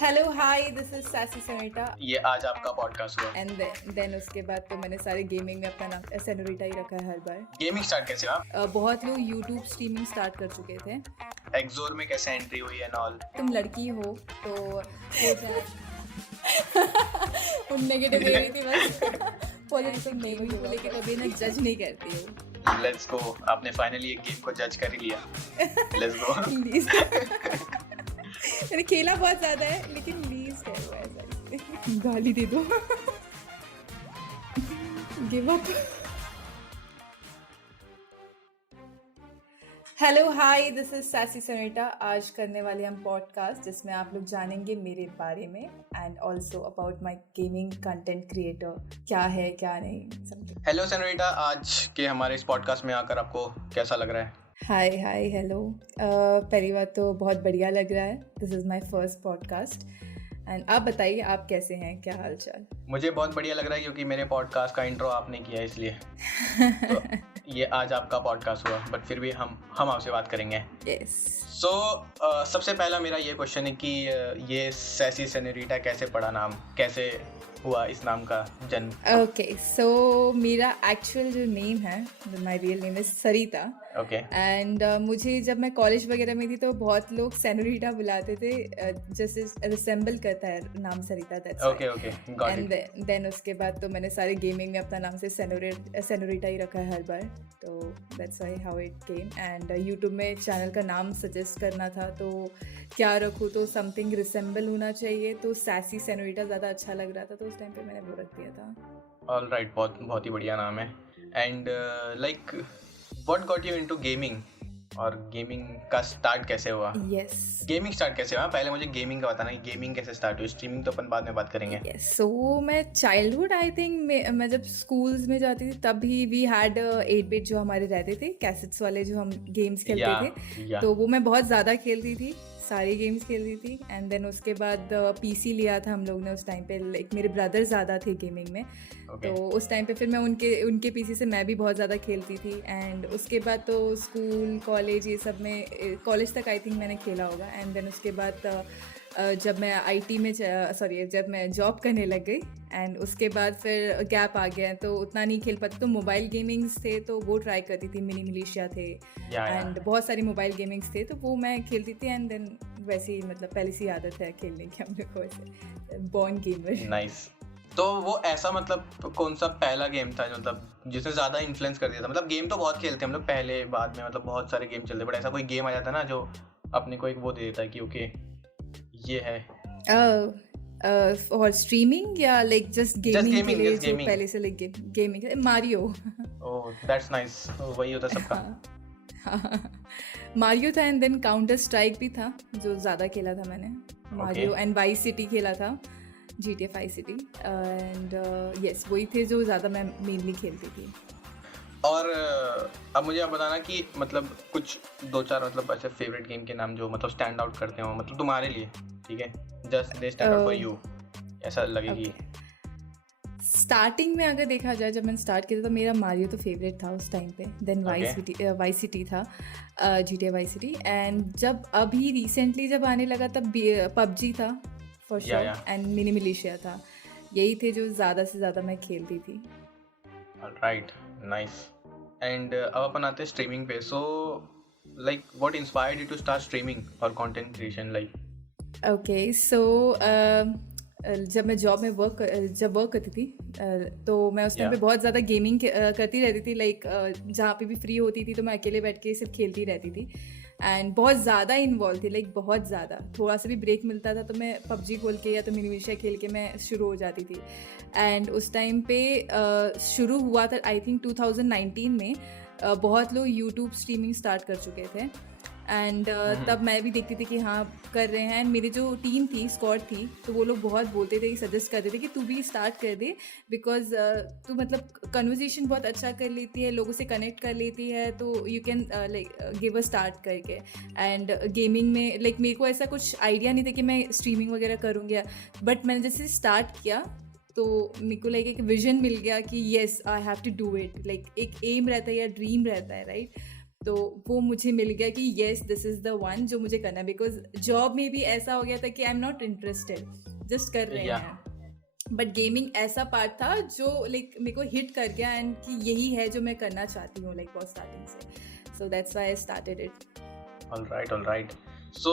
Hello hi this is सासी सनेटा ये आज आपका पॉडकास्ट हुआ। एंड देन उसके बाद तो मैंने सारे गेमिंग में अपना नाम सेनोरिटा ही रखा है हर बार। गेमिंग स्टार्ट कैसे हुआ? बहुत लोग यूट्यूब स्ट्रीमिंग स्टार्ट कर चुके थे। एक्सोर में कैसे एंट्री हुई एंड ऑल? तुम लड़की हो तो हो जाए। उन नेगेटिव ले रही थी बस। पॉजिटिव नहीं हुई वो, लेकिन कभी ना जज नहीं करती हूँ। Let's go. आपने फाइनली एक गेम को जज कर ही लिया। Let's go. मैंने खेला बहुत ज्यादा है लेकिन लीस्ट है वो ऐसा। गाली दे दो। Give up. Hello hi this is सासी सनेटा। आज करने वाले हम पॉडकास्ट जिसमें आप लोग जानेंगे मेरे बारे में and also about my gaming content creator, क्या है क्या नहीं समथिंग। हेलो सनोरिटा, आज के हमारे इस पॉडकास्ट में आकर आपको कैसा लग रहा है? हाय हाय हेलो। पहली बात तो बहुत बढ़िया लग रहा है। This is my first podcast and आप बताइए आप कैसे हैं, क्या हाल चाल? मुझे बहुत बढ़िया लग रहा है क्योंकि मेरे पॉडकास्ट का इंट्रो आपने किया इसलिए। तो ये आज आपका पॉडकास्ट हुआ, बट फिर भी हम आपसे बात करेंगे। यस। सो सबसे पहला मेरा ये क्वेश्चन है कि ये सैसी सनोरिटा कैसे पड़ा, नाम कैसे हुआ, इस नाम का जन्म? ओके सो मेरा एक्चुअल जो नेम है, my real name is Sarita. Okay and मुझे जब मैं कॉलेज वगैरह में थी तो बहुत लोग सेनोरिटा बुलाते थे, जैसे रिसेंबल करता है नाम Sarita, that's okay okay got and it. Then उसके बाद तो मैंने सारे गेमिंग में अपना नाम से सेनोरिटा ही रखा है हर बार, तो that's why how it came. And YouTube में चैनल का नाम सजेस्ट करना था तो क्या रखूँ, तो समथिंग रिसेंबल होना चाहिए, तो सैसी सेनोरिटा ज़्यादा अच्छा लग रहा था, तो उस टाइम पे मैंने वो रख दिया था। ऑल राइट, बहुत ही बढ़िया नाम है। And like what got you into gaming, और गेमिंग का स्टार्ट कैसे हुआ? यस। गेमिंग स्टार्ट कैसे हुआ? पहले मुझे गेमिंग का बताना कि गेमिंग कैसे स्टार्ट हुई। स्ट्रीमिंग तो अपन बाद में बात करेंगे। सो मैं चाइल्डहुड आई थिंक मैं जब स्कूल्स में जाती थी तभी वी हैड 8-बिट जो हमारे रहते थे कैसेट्स वाले, जो हम गेम्स खेलते थे, तो वो मैं बहुत ज़्यादा खेलती थी, सारी गेम्स खेलती थी। एंड देन उसके बाद पीसी लिया था हम लोग ने उस टाइम पे, लाइक मेरे ब्रदर ज़्यादा थे गेमिंग में, तो उस टाइम पे फिर मैं उनके पीसी से मैं भी बहुत ज़्यादा खेलती थी। एंड उसके बाद तो स्कूल कॉलेज ये सब में, कॉलेज तक आई थिंक मैंने खेला होगा। एंड देन उसके बाद जब मैं आईटी में जब मैं जॉब करने लग गई एंड उसके बाद फिर गैप आ गया तो उतना नहीं खेल पाती, तो मोबाइल गेमिंग्स थे तो वो ट्राई करती थी, मिनी मिलिशिया थे एंड बहुत सारी मोबाइल गेमिंग्स थे तो वो मैं खेलती थी। एंड देन वैसे ही मतलब पहले से आदत है खेलने की हम लोग को, वैसे बॉर्न गेमर। नाइस। तो वो ऐसा मतलब कौन सा पहला गेम था मतलब जिसने ज़्यादा इन्फ्लुएंस कर दिया था? मतलब गेम तो बहुत खेलते हैं हम लोग पहले बाद में, मतलब बहुत सारे गेम चलते, बट ऐसा कोई गेम आ जाता है ना जो अपने को एक वो दे देता है कि ओके ये है। और स्ट्रीमिंग या लाइक जस्ट गेमिंग के लिए just जो gaming. पहले से like gaming, Mario. Oh that's nice, वही होता है सबका। मारियो था एंड देन काउंटर स्ट्राइक भी था जो ज़्यादा खेला था मैंने, मारियो एंड वाइस सिटी खेला था, GTA 5 सिटी एंड यस वही थे जो ज़्यादा मैं मेनली खेलती थी। और अब मुझे आप बताना कि मतलब कुछ 2-4 मतलब ऐसे फेवरेट गेम के नाम जो मतलब स्टैंड आउट करते हो, मतलब तुम्हारे लिए, ठीक है, just they stand out for you, ऐसा लगे कि। स्टार्टिंग में अगर देखा जाए, जब मैंने स्टार्ट किया था तो मेरा मारियो तो फेवरेट था उस टाइम पे, देन वाइस सिटी था, GTA वाइस सिटी, एंड जब अभी रिसेंटली जब आने लगा तब पबजी था for sure, and mini militia था, यही थे जो ज़्यादा से ज़्यादा मैं खेलती थी। Right, nice. एंड अब अपन आते हैं स्ट्रीमिंग पे। So like what inspired you to start streaming और content creation like? Okay so जब मैं वर्क करती थी तो मैं उस टाइम पे बहुत ज़्यादा गेमिंग करती रहती थी, लाइक जहाँ पे भी फ्री होती थी तो मैं अकेले बैठ के सिर्फ खेलती रहती थी एंड बहुत ज़्यादा इन्वॉल्व थी, लाइक बहुत ज़्यादा, थोड़ा सा भी ब्रेक मिलता था तो मैं पबजी खोल के या तो मिनी मिलिशिया खेल के मैं शुरू हो जाती थी। एंड उस टाइम पे शुरू हुआ था आई थिंक 2019 में, बहुत लोग यूट्यूब स्ट्रीमिंग स्टार्ट कर चुके थे एंड तब मैं भी देखती थी कि हाँ कर रहे हैं, एंड मेरी जो टीम थी, स्क्वाड थी, तो वो लोग बहुत बोलते थे, सजेस्ट करते थे कि तू भी स्टार्ट कर दे, बिकॉज तू मतलब कन्वर्सेशन बहुत अच्छा कर लेती है, लोगों से कनेक्ट कर लेती है, तो you can like give a start करके। एंड गेमिंग में लाइक मेरे को ऐसा कुछ आइडिया नहीं था कि मैं स्ट्रीमिंग वगैरह करूँगी, बट मैंने जैसे स्टार्ट किया तो मेरे को लाइक एक विजन मिल गया कि yes I have to do it, like एक एम रहता है या ड्रीम रहता है, राइट? तो वो मुझे मिल गया कि yes this is the one जो मुझे करना है, बिकॉज जॉब में भी ऐसा हो गया था कि I am not interested, just कर रहे या हैं, बट गेमिंग ऐसा पार्ट था जो लाइक मेरे को हिट कर गया एंड कि यही है जो मैं करना चाहती हूँ लाइक बहुत स्टार्टिंग से, so that's why I started it. Alright. So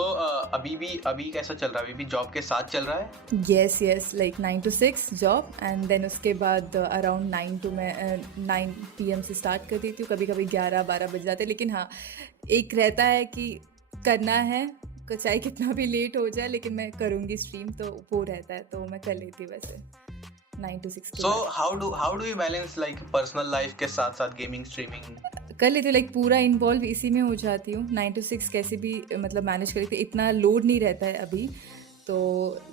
अभी कैसा चल रहा है? अभी भी जॉब के साथ चल रहा है? yes like 9 to 6 job, and then उसके बाद अराउंड 9 PM से स्टार्ट कर देती हूँ, कभी कभी 11-12 बज जाते हैं, लेकिन हाँ एक रहता है कि करना है, चाहे कितना भी लेट हो जाए लेकिन मैं करूँगी स्ट्रीम, तो वो रहता है, तो मैं कर लेती हूँ वैसे 9 to 6 के सो बाद। How do you balance like personal life के साथ साथ गेमिंग, स्ट्रीमिंग? कर लेती हूँ, लाइक पूरा इन्वॉल्व इसी में हो जाती हूँ, 9 to 6 कैसे भी मतलब मैनेज कर लेती हूँ, इतना लोड नहीं रहता है अभी, तो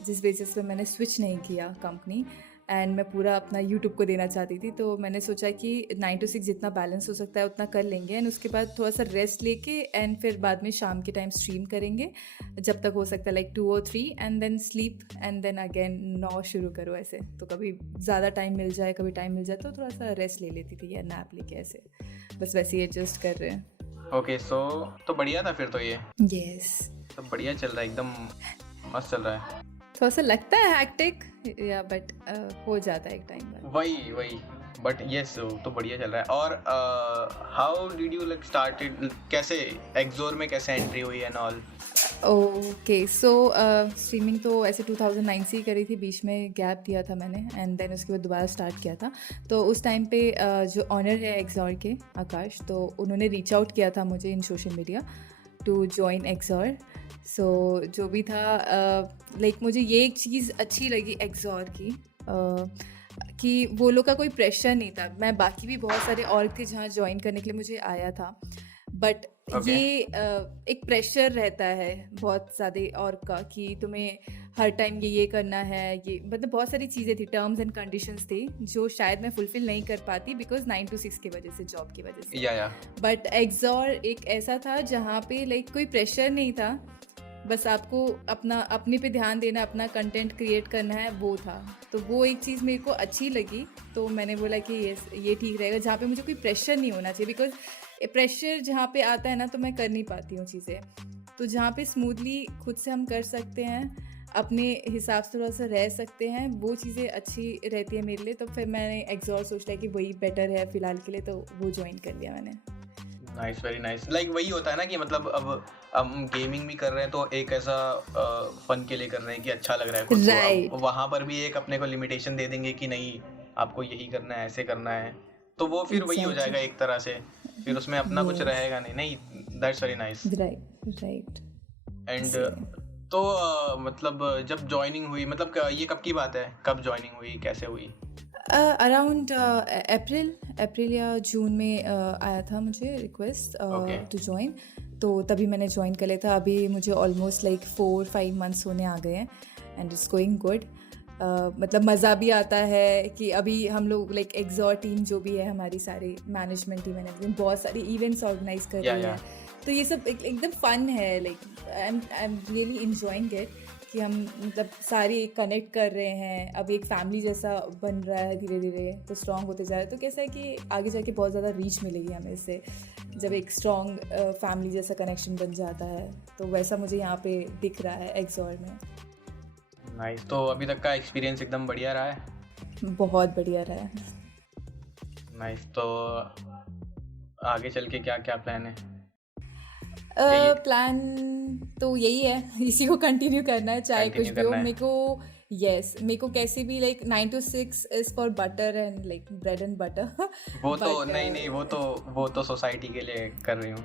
जिस बेसिस पे मैंने स्विच नहीं किया कंपनी, एंड मैं पूरा अपना यूट्यूब को देना चाहती थी, तो मैंने सोचा कि 9 to 6 जितना बैलेंस हो सकता है उतना कर लेंगे, एंड उसके बाद थोड़ा सा रेस्ट लेके एंड फिर बाद में शाम के टाइम स्ट्रीम करेंगे जब तक हो सकता है, like 2 or 3, and then sleep, and then again 9 शुरू करो ऐसे, तो कभी ज़्यादा टाइम मिल जाए, कभी टाइम मिल जाए तो थोड़ा सा रेस्ट ले लेती थी या नैप लेके ऐसे, बस वैसे ही एडजस्ट कर रहे हैं। ओके, सो तो बढ़िया था फिर तो, ये यस, तो बढ़िया चल रहा है, एकदम मस्त चल रहा है। थोड़ा सा लगता है हैक्टिक या बट हो जाता है एक टाइम बाद। वही बट यस, तो बढ़िया चल रहा है। और how did you like started, कैसे एक्सोर में कैसे एंट्री हुई and all? Okay, so streaming तो ऐसे 2009 से ही करी थी, बीच में गैप दिया था मैंने, एंड देन उसके बाद दोबारा स्टार्ट किया था, तो उस टाइम पे जो ऑनर है एक्सॉर के, आकाश, तो उन्होंने रीच आउट किया था मुझे in social media to join एक्सॉर। सो जो भी था लाइक मुझे ये एक चीज़ अच्छी लगी एक्सॉर की, कि वो लोग का कोई प्रेशर नहीं था, मैं बाकी भी बहुत सारे और थे जहाँ ज्वाइन करने के लिए मुझे आया था, बट Okay. ये एक प्रेशर रहता है बहुत ज़्यादा और का, कि तुम्हें हर टाइम ये करना है, ये मतलब बहुत सारी चीज़ें थी, टर्म्स एंड कंडीशंस थी जो शायद मैं फुलफिल नहीं कर पाती बिकॉज 9 to 6 की वजह से, जॉब की वजह से। या बट एक्सॉर एक ऐसा था जहाँ पे लाइक कोई प्रेशर नहीं था, बस आपको अपने पे ध्यान देना, अपना कंटेंट क्रिएट करना है, वो था, तो वो एक चीज़ मेरे को अच्छी लगी, तो मैंने बोला कि ये ठीक रहेगा, जहाँ पे मुझे कोई प्रेशर नहीं होना चाहिए, बिकॉज प्रेशर जहाँ पे आता है ना तो मैं कर नहीं पाती हूँ चीज़ें, तो जहाँ पे स्मूथली खुद से हम कर सकते हैं, अपने हिसाब से थोड़ा सा रह सकते हैं, वो चीज़ें अच्छी रहती है मेरे लिए, तो फिर मैंने एक्सॉर सोच लिया कि वही बेटर है फ़िलहाल के लिए, तो वो ज्वाइन कर लिया मैंने। Nice, very nice. लाइक वही होता है ना कि मतलब अब हम गेमिंग भी कर रहे हैं तो एक ऐसा फन के लिए कर रहे हैं कि अच्छा लग रहा है खुद को, राइट, अब वहाँ पर भी एक अपने को लिमिटेशन दे देंगे कि नहीं आपको यही करना है, ऐसे करना है, तो वो फिर वही हो जाएगा एग्जैक्टली, एक तरह से, फिर उसमें अपना कुछ यस, रहेगा नहीं। नहीं, that's very nice. Right right, and इसीलिए तो मतलब जब ज्वाइनिंग हुई, मतलब ये कब की बात है, कब ज्वाइनिंग हुई, कैसे हुई? अराउंड अप्रैल या जून में आया था मुझे रिक्वेस्ट ओके, टू ज्वाइन, तो तभी मैंने ज्वाइन कर लिया था, अभी मुझे ऑलमोस्ट लाइक 4-5 मंथ्स होने आ गए हैं, एंड इट्स गोइंग गुड, मतलब मज़ा भी आता है कि अभी हम लोग लाइक एक्सॉर टीम जो भी है हमारी, सारी मैनेजमेंट टीम एंड बहुत सारी इवेंट्स ऑर्गेनाइज कर या रही है, तो ये सब एकदम फन है, like I am really enjoying it, कि हम मतलब सारे कनेक्ट कर रहे हैं, अब एक फैमिली जैसा बन रहा है धीरे धीरे, तो स्ट्रॉन्ग होते जा रहा है, तो कैसा है कि आगे जाके बहुत ज़्यादा रीच मिलेगी हमें इससे, जब एक स्ट्रॉन्ग फैमिली जैसा कनेक्शन बन जाता है, तो वैसा मुझे यहाँ पे दिख रहा है एक्सॉर में। नाइस। तो अभी तक का एक्सपीरियंस एकदम बढ़िया रहा है? बहुत बढ़िया रहा है। नाइस। तो आगे चल के क्या क्या प्लान है? यही प्लान तो यही है, इसी को कंटिन्यू करना है चाहे कुछ कंटिन्यू भी हो, करना है? मेरे को यस, मेरे को कैसे भी like 9 to 6 is for butter and like bread and butter, वो तो बट नहीं, वो तो सोसाइटी के लिए कर रही हूँ।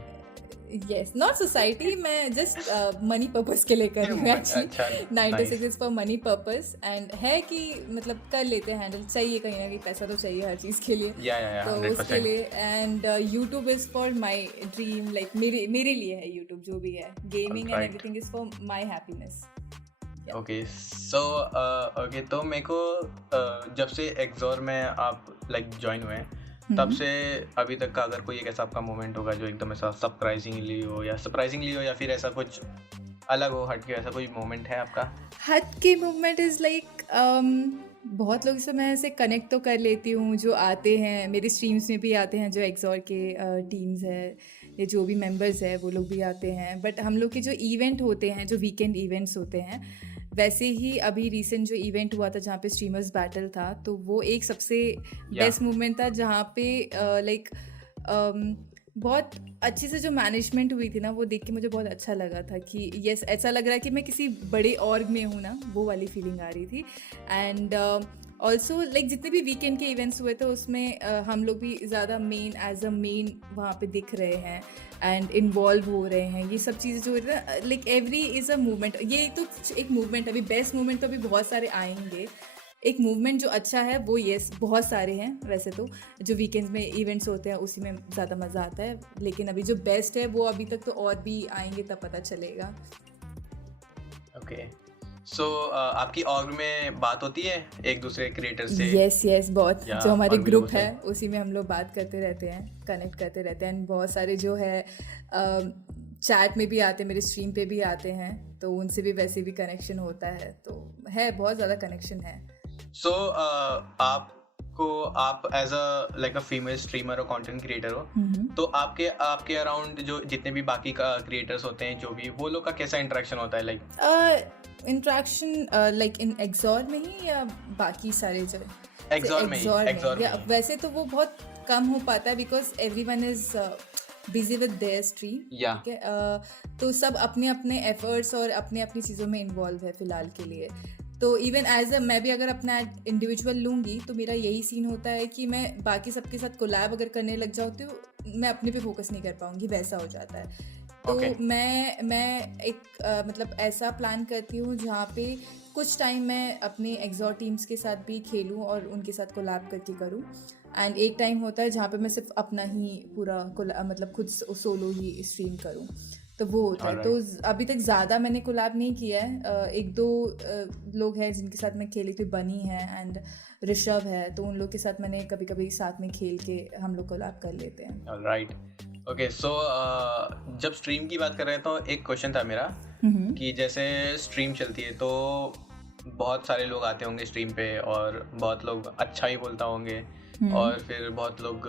यस, नॉट सोसाइटी, मैं जस्ट मनी पर्पस के लिए कर रही हूँ एक्चुअली, अच्छा, 9 to 6 nice. Is for many purpose, and है कि मतलब कर लेते हैं हैंडल, चाहिए कहीं ना कहीं पैसा तो चाहिए हर चीज़ के लिए, या तो उसके 100%। लिए, and YouTube is for my dream, like मेरे लिए है यूट्यूब, जो भी है gaming and alright, everything is for my happiness. Okay. So okay, तो मेरे को जब से एक्सोर में आप लाइक ज्वाइन हुए हैं, तब से अभी तक का अगर कोई एक ऐसा आपका मोमेंट होगा जो एकदम ऐसा सरप्राइजिंगली हो या फिर ऐसा कुछ अलग हो, हट के, ऐसा कोई मोमेंट है आपका? हट के मूवमेंट इज़ लाइक बहुत लोग से मैं ऐसे कनेक्ट तो कर लेती हूँ जो आते हैं मेरे स्ट्रीम्स में भी आते हैं, जो एक्सॉर के टीम्स है या जो भी मेंबर्स है वो लोग भी आते हैं, बट हम लोग के जो इवेंट होते हैं, जो वीकेंड इवेंट्स होते हैं, वैसे ही अभी रिसेंट जो इवेंट हुआ था जहाँ पे स्ट्रीमर्स बैटल था, तो वो एक सबसे बेस्ट मूवमेंट था जहाँ पे लाइक बहुत अच्छे से जो मैनेजमेंट हुई थी ना, वो देख के मुझे बहुत अच्छा लगा था कि यस, ऐसा लग रहा है कि मैं किसी बड़े ऑर्ग में हूँ ना, वो वाली फीलिंग आ रही थी। एंड ऑल्सो लाइक जितने भी वीकेंड के इवेंट्स हुए थे उसमें हम लोग भी ज़्यादा मेन एज अ मेन वहाँ पे दिख रहे हैं एंड इन्वॉल्व हो रहे हैं। ये सब चीज़ें जो होती है like every is a movement, ये तो एक मूवमेंट, अभी बेस्ट मूवमेंट तो अभी बहुत सारे आएंगे। एक मूवमेंट जो अच्छा है वो यस बहुत सारे हैं, वैसे तो जो वीकेंड्स में इवेंट्स होते हैं उसी में ज़्यादा मज़ा आता है, लेकिन अभी जो बेस्ट है वो अभी तक तो और भी आएंगे, तब पता चलेगा। ओके, सो आपकी ऑर्ग में बात होती है एक दूसरे क्रिएटर से? यस बहुत, या जो हमारे और भी ग्रुप लोगों से? है उसी में हम लोग बात करते रहते हैं, कनेक्ट करते रहते हैं। एंड बहुत सारे जो है चैट में भी आते हैं, मेरे स्ट्रीम पे भी आते हैं, तो उनसे भी वैसे भी कनेक्शन होता है, तो है बहुत ज़्यादा कनेक्शन है। सो आप as a like a female streamer और कंटेंट क्रिएटर हो, तो आपके अराउंड जो जितने भी बाकी का क्रिएटर्स होते हैं, जो भी वो लोग का कैसा इंटरेक्शन होता है? Like interaction like in XOR में ही या बाकी सारे जगह? एक्सॉर में ही, एक्सॉर में या ही। वैसे तो वो बहुत कम हो पाता है because everyone is busy with their stream, या ठीक है। तो सब अपने अपने एफर्ट्स और अपने अपनी चीज़ों में इन्वॉल्व है फिलहाल के लिए। तो इवन एज अ मैं भी अगर अपना इंडिविजुअल लूँगी तो मेरा यही सीन होता है कि मैं बाकी सबके साथ कोलैब अगर करने लग जाऊँ तो मैं अपने पे फोकस नहीं कर पाऊँगी, वैसा हो जाता है। तो Okay. मैं एक मतलब ऐसा प्लान करती हूँ जहाँ पे कुछ टाइम मैं अपने एक्सॉर टीम्स के साथ भी खेलूँ और उनके साथ कोलैब करके करूँ, एंड एक टाइम होता है जहाँ पे मैं सिर्फ अपना ही पूरा मतलब खुद सोलो ही स्ट्रीम करूँ, तो वो होता है। तो अभी तक ज़्यादा मैंने कोलैब नहीं किया है, एक दो लोग हैं जिनके साथ मैं खेली थी, बनी है एंड ऋषभ है, तो उन लोग के साथ मैंने कभी कभी साथ में खेल के हम लोग कोलैब कर लेते हैं। ऑलराइट, ओके, सो जब स्ट्रीम की बात कर रहे हैं तो एक क्वेश्चन था मेरा कि जैसे स्ट्रीम चलती है तो बहुत सारे लोग आते होंगे स्ट्रीम पे और बहुत लोग अच्छा ही बोलता होंगे और फिर बहुत लोग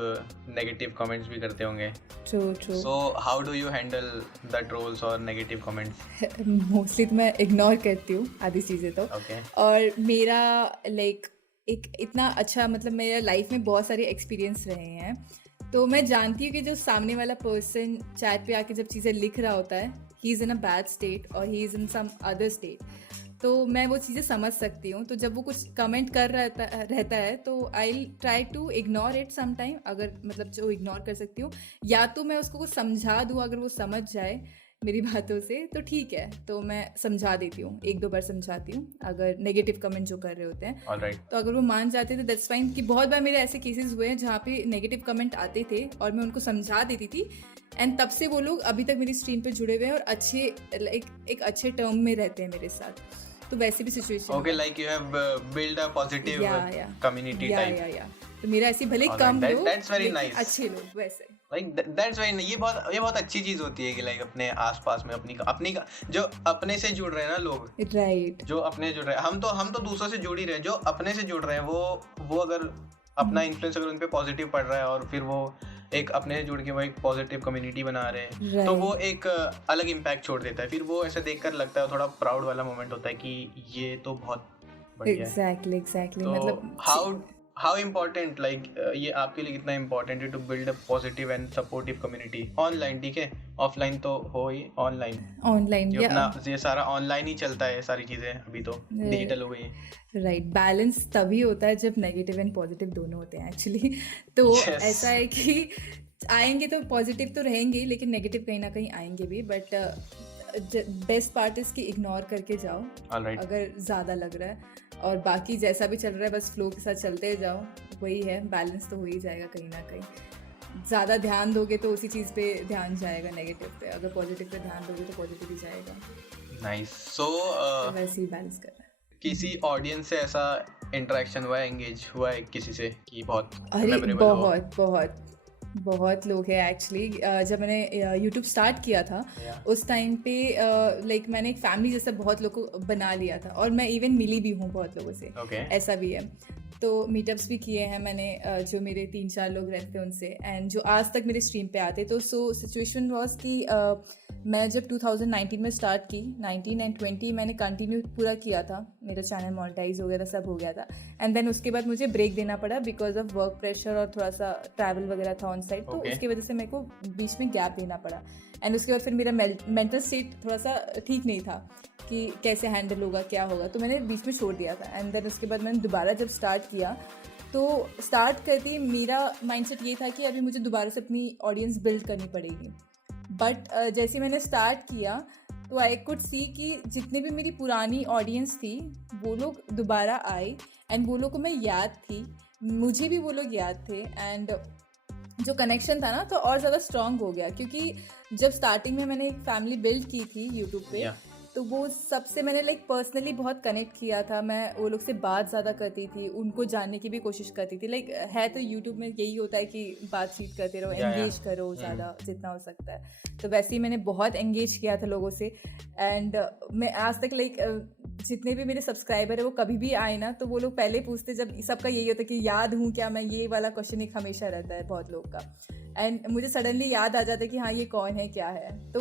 नेगेटिव कमेंट्स भी करते होंगे। True. So how do you handle the trolls और नेगेटिव कमेंट्स? मोस्टली तो मैं इग्नोर करती हूँ आधी चीज़ें तो। Okay. और मेरा लाइक एक इतना अच्छा मतलब मेरा लाइफ में बहुत सारे एक्सपीरियंस रहे हैं, तो मैं जानती हूँ कि जो सामने वाला पर्सन चैट पे आके जब चीज़ें लिख रहा होता है, he is in a bad state और he is in some other state, तो मैं वो चीज़ें समझ सकती हूँ। तो जब वो कुछ कमेंट कर रहता है तो I try to ignore it some time, अगर मतलब जो इग्नोर कर सकती हूँ, या तो मैं उसको कुछ समझा दूँ, अगर वो समझ जाए मेरी बातों से तो ठीक है, तो मैं समझा देती हूँ, एक दो बार समझाती हूँ अगर नेगेटिव कमेंट जो कर रहे होते हैं। Alright. तो अगर वो मान जाते हैं तो दैट्स फाइन। कि बहुत बार मेरे ऐसे केसेस हुए हैं जहाँ पे नेगेटिव कमेंट आते थे और मैं उनको समझा देती थी, एंड तब से वो लोग अभी तक मेरी स्ट्रीम पे जुड़े हुए हैं और अच्छे एक अच्छे टर्म में रहते हैं मेरे साथ। तो वैसे भी situation Okay, like you have built a positive community type. या तो मेरा ऐसे भले Alright, कम लोग that's very लेकिन nice. अच्छे लोग वैसे। Like that's very ये बहुत अच्छी चीज होती है कि like अपने आसपास में अपनी जो अपने से जुड़ रहे हैं ना लोग, राइट, जो अपने जुड़ रहे हैं, हम तो दूसरों से जुड़ ही रहे हैं, जो अपने से जुड़ रहे हैं वो अगर अपना इन्फ्लुएंस अगर उन पे पॉजिटिव पड़ रहा है और फिर वो एक अपने से जुड़ के वो एक पॉजिटिव कम्युनिटी बना रहे हैं, तो वो एक अलग इम्पैक्ट छोड़ देता है। फिर वो ऐसे देखकर लगता है, थोड़ा प्राउड वाला मोमेंट होता है कि ये तो बहुत बढ़िया है। एग्जैक्टली तो मतलब हाउ इम्पोर्टेंट लाइक ये आपके लिए कितना इम्पोर्टेंट है to build a positive and supportive community online? ठीक है, ऑफलाइन तो हो ही, ऑनलाइन या ये सारा ऑनलाइन ही चलता है, सारी चीजें अभी तो डिजिटल हो गई है। राइट, बैलेंस तभी होता है जब नेगेटिव एंड पॉजिटिव दोनों होते हैं एक्चुअली। तो ऐसा है कि आएंगे तो पॉजिटिव तो रहेंगे, लेकिन नेगेटिव कहीं ना कहीं आएंगे भी, बट बेस्ट पार्ट इज कि इग्नोर करके जाओ अगर ज़्यादा लग रहा है, और बाकी जैसा भी चल रहा है बस फ्लो के साथ चलते जाओ, वही है, बैलेंस तो हो ही जाएगा कहीं ना कहीं। ज़्यादा ध्यान दोगे तो उसी चीज़ पे ध्यान जाएगा नेगेटिव पे, अगर पॉजिटिव पे ध्यान दोगे तो पॉजिटिव ही जाएगा। नाइस। सो वैसे ही बैलेंस कर रहा है। किसी ऑडियंस से ऐसा इंटरेक्शन हुआ है, एंगेज हुआ है किसी से कि बहुत अरे बहुत लोग हैं एक्चुअली। जब मैंने यूट्यूब स्टार्ट किया था उस टाइम पे लाइक मैंने एक फैमिली जैसा बहुत लोगों को बना लिया था, और मैं इवन मिली भी हूँ बहुत लोगों से, ऐसा भी है। तो मीटअप्स भी किए हैं मैंने, जो मेरे 3-4 लोग रहते थे उनसे, एंड जो आज तक मेरे स्ट्रीम पे आते। तो सो सिचुएशन वाज कि मैं जब 2019 में स्टार्ट की, 19 एंड 20 मैंने कंटिन्यू पूरा किया था, मेरा चैनल मोनेटाइज वगैरह सब हो गया था। एंड देन उसके बाद मुझे ब्रेक देना पड़ा बिकॉज ऑफ वर्क प्रेशर और थोड़ा सा ट्रैवल वगैरह था ऑन साइड, तो Okay. उसकी वजह से मेरे को बीच में गैप देना पड़ा। एंड उसके बाद फिर मेरा मेंटल स्टेट थोड़ा सा ठीक नहीं था कि कैसे हैंडल होगा, क्या होगा, तो मैंने बीच में छोड़ दिया था। एंड देन उसके बाद मैंने दोबारा जब स्टार्ट किया, तो स्टार्ट करते ही मेरा माइंडसेट ये था कि अभी मुझे दोबारा से अपनी ऑडियंस बिल्ड करनी पड़ेगी। बट जैसे मैंने स्टार्ट किया तो आई कुड सी कि जितने भी मेरी पुरानी ऑडियंस थी वो लोग दोबारा आए, एंड वो लोग को मैं याद थी, मुझे भी वो लोग याद थे, एंड जो कनेक्शन था ना तो और ज़्यादा स्ट्रॉन्ग हो गया। क्योंकि जब स्टार्टिंग में मैंने एक फैमिली बिल्ड की थी यूट्यूब पे, Yeah. तो वो सबसे मैंने लाइक पर्सनली बहुत कनेक्ट किया था। मैं वो लोग से बात ज़्यादा करती थी, उनको जानने की भी कोशिश करती थी। लाइक है तो यूट्यूब में यही होता है कि बातचीत करते रहो, Yeah, एंगेज करो ज़्यादा जितना हो सकता है। तो वैसे ही मैंने बहुत एंगेज किया था लोगों से। एंड मैं आज तक लाइक जितने भी मेरे सब्सक्राइबर है वो कभी भी आए ना तो वो लोग पहले पूछते, जब सबका यही होता है कि याद हूँ क्या मैं, ये वाला क्वेश्चन एक हमेशा रहता है बहुत लोग का। एंड मुझे सडनली याद आ जाता है कि हाँ ये कौन है क्या है, तो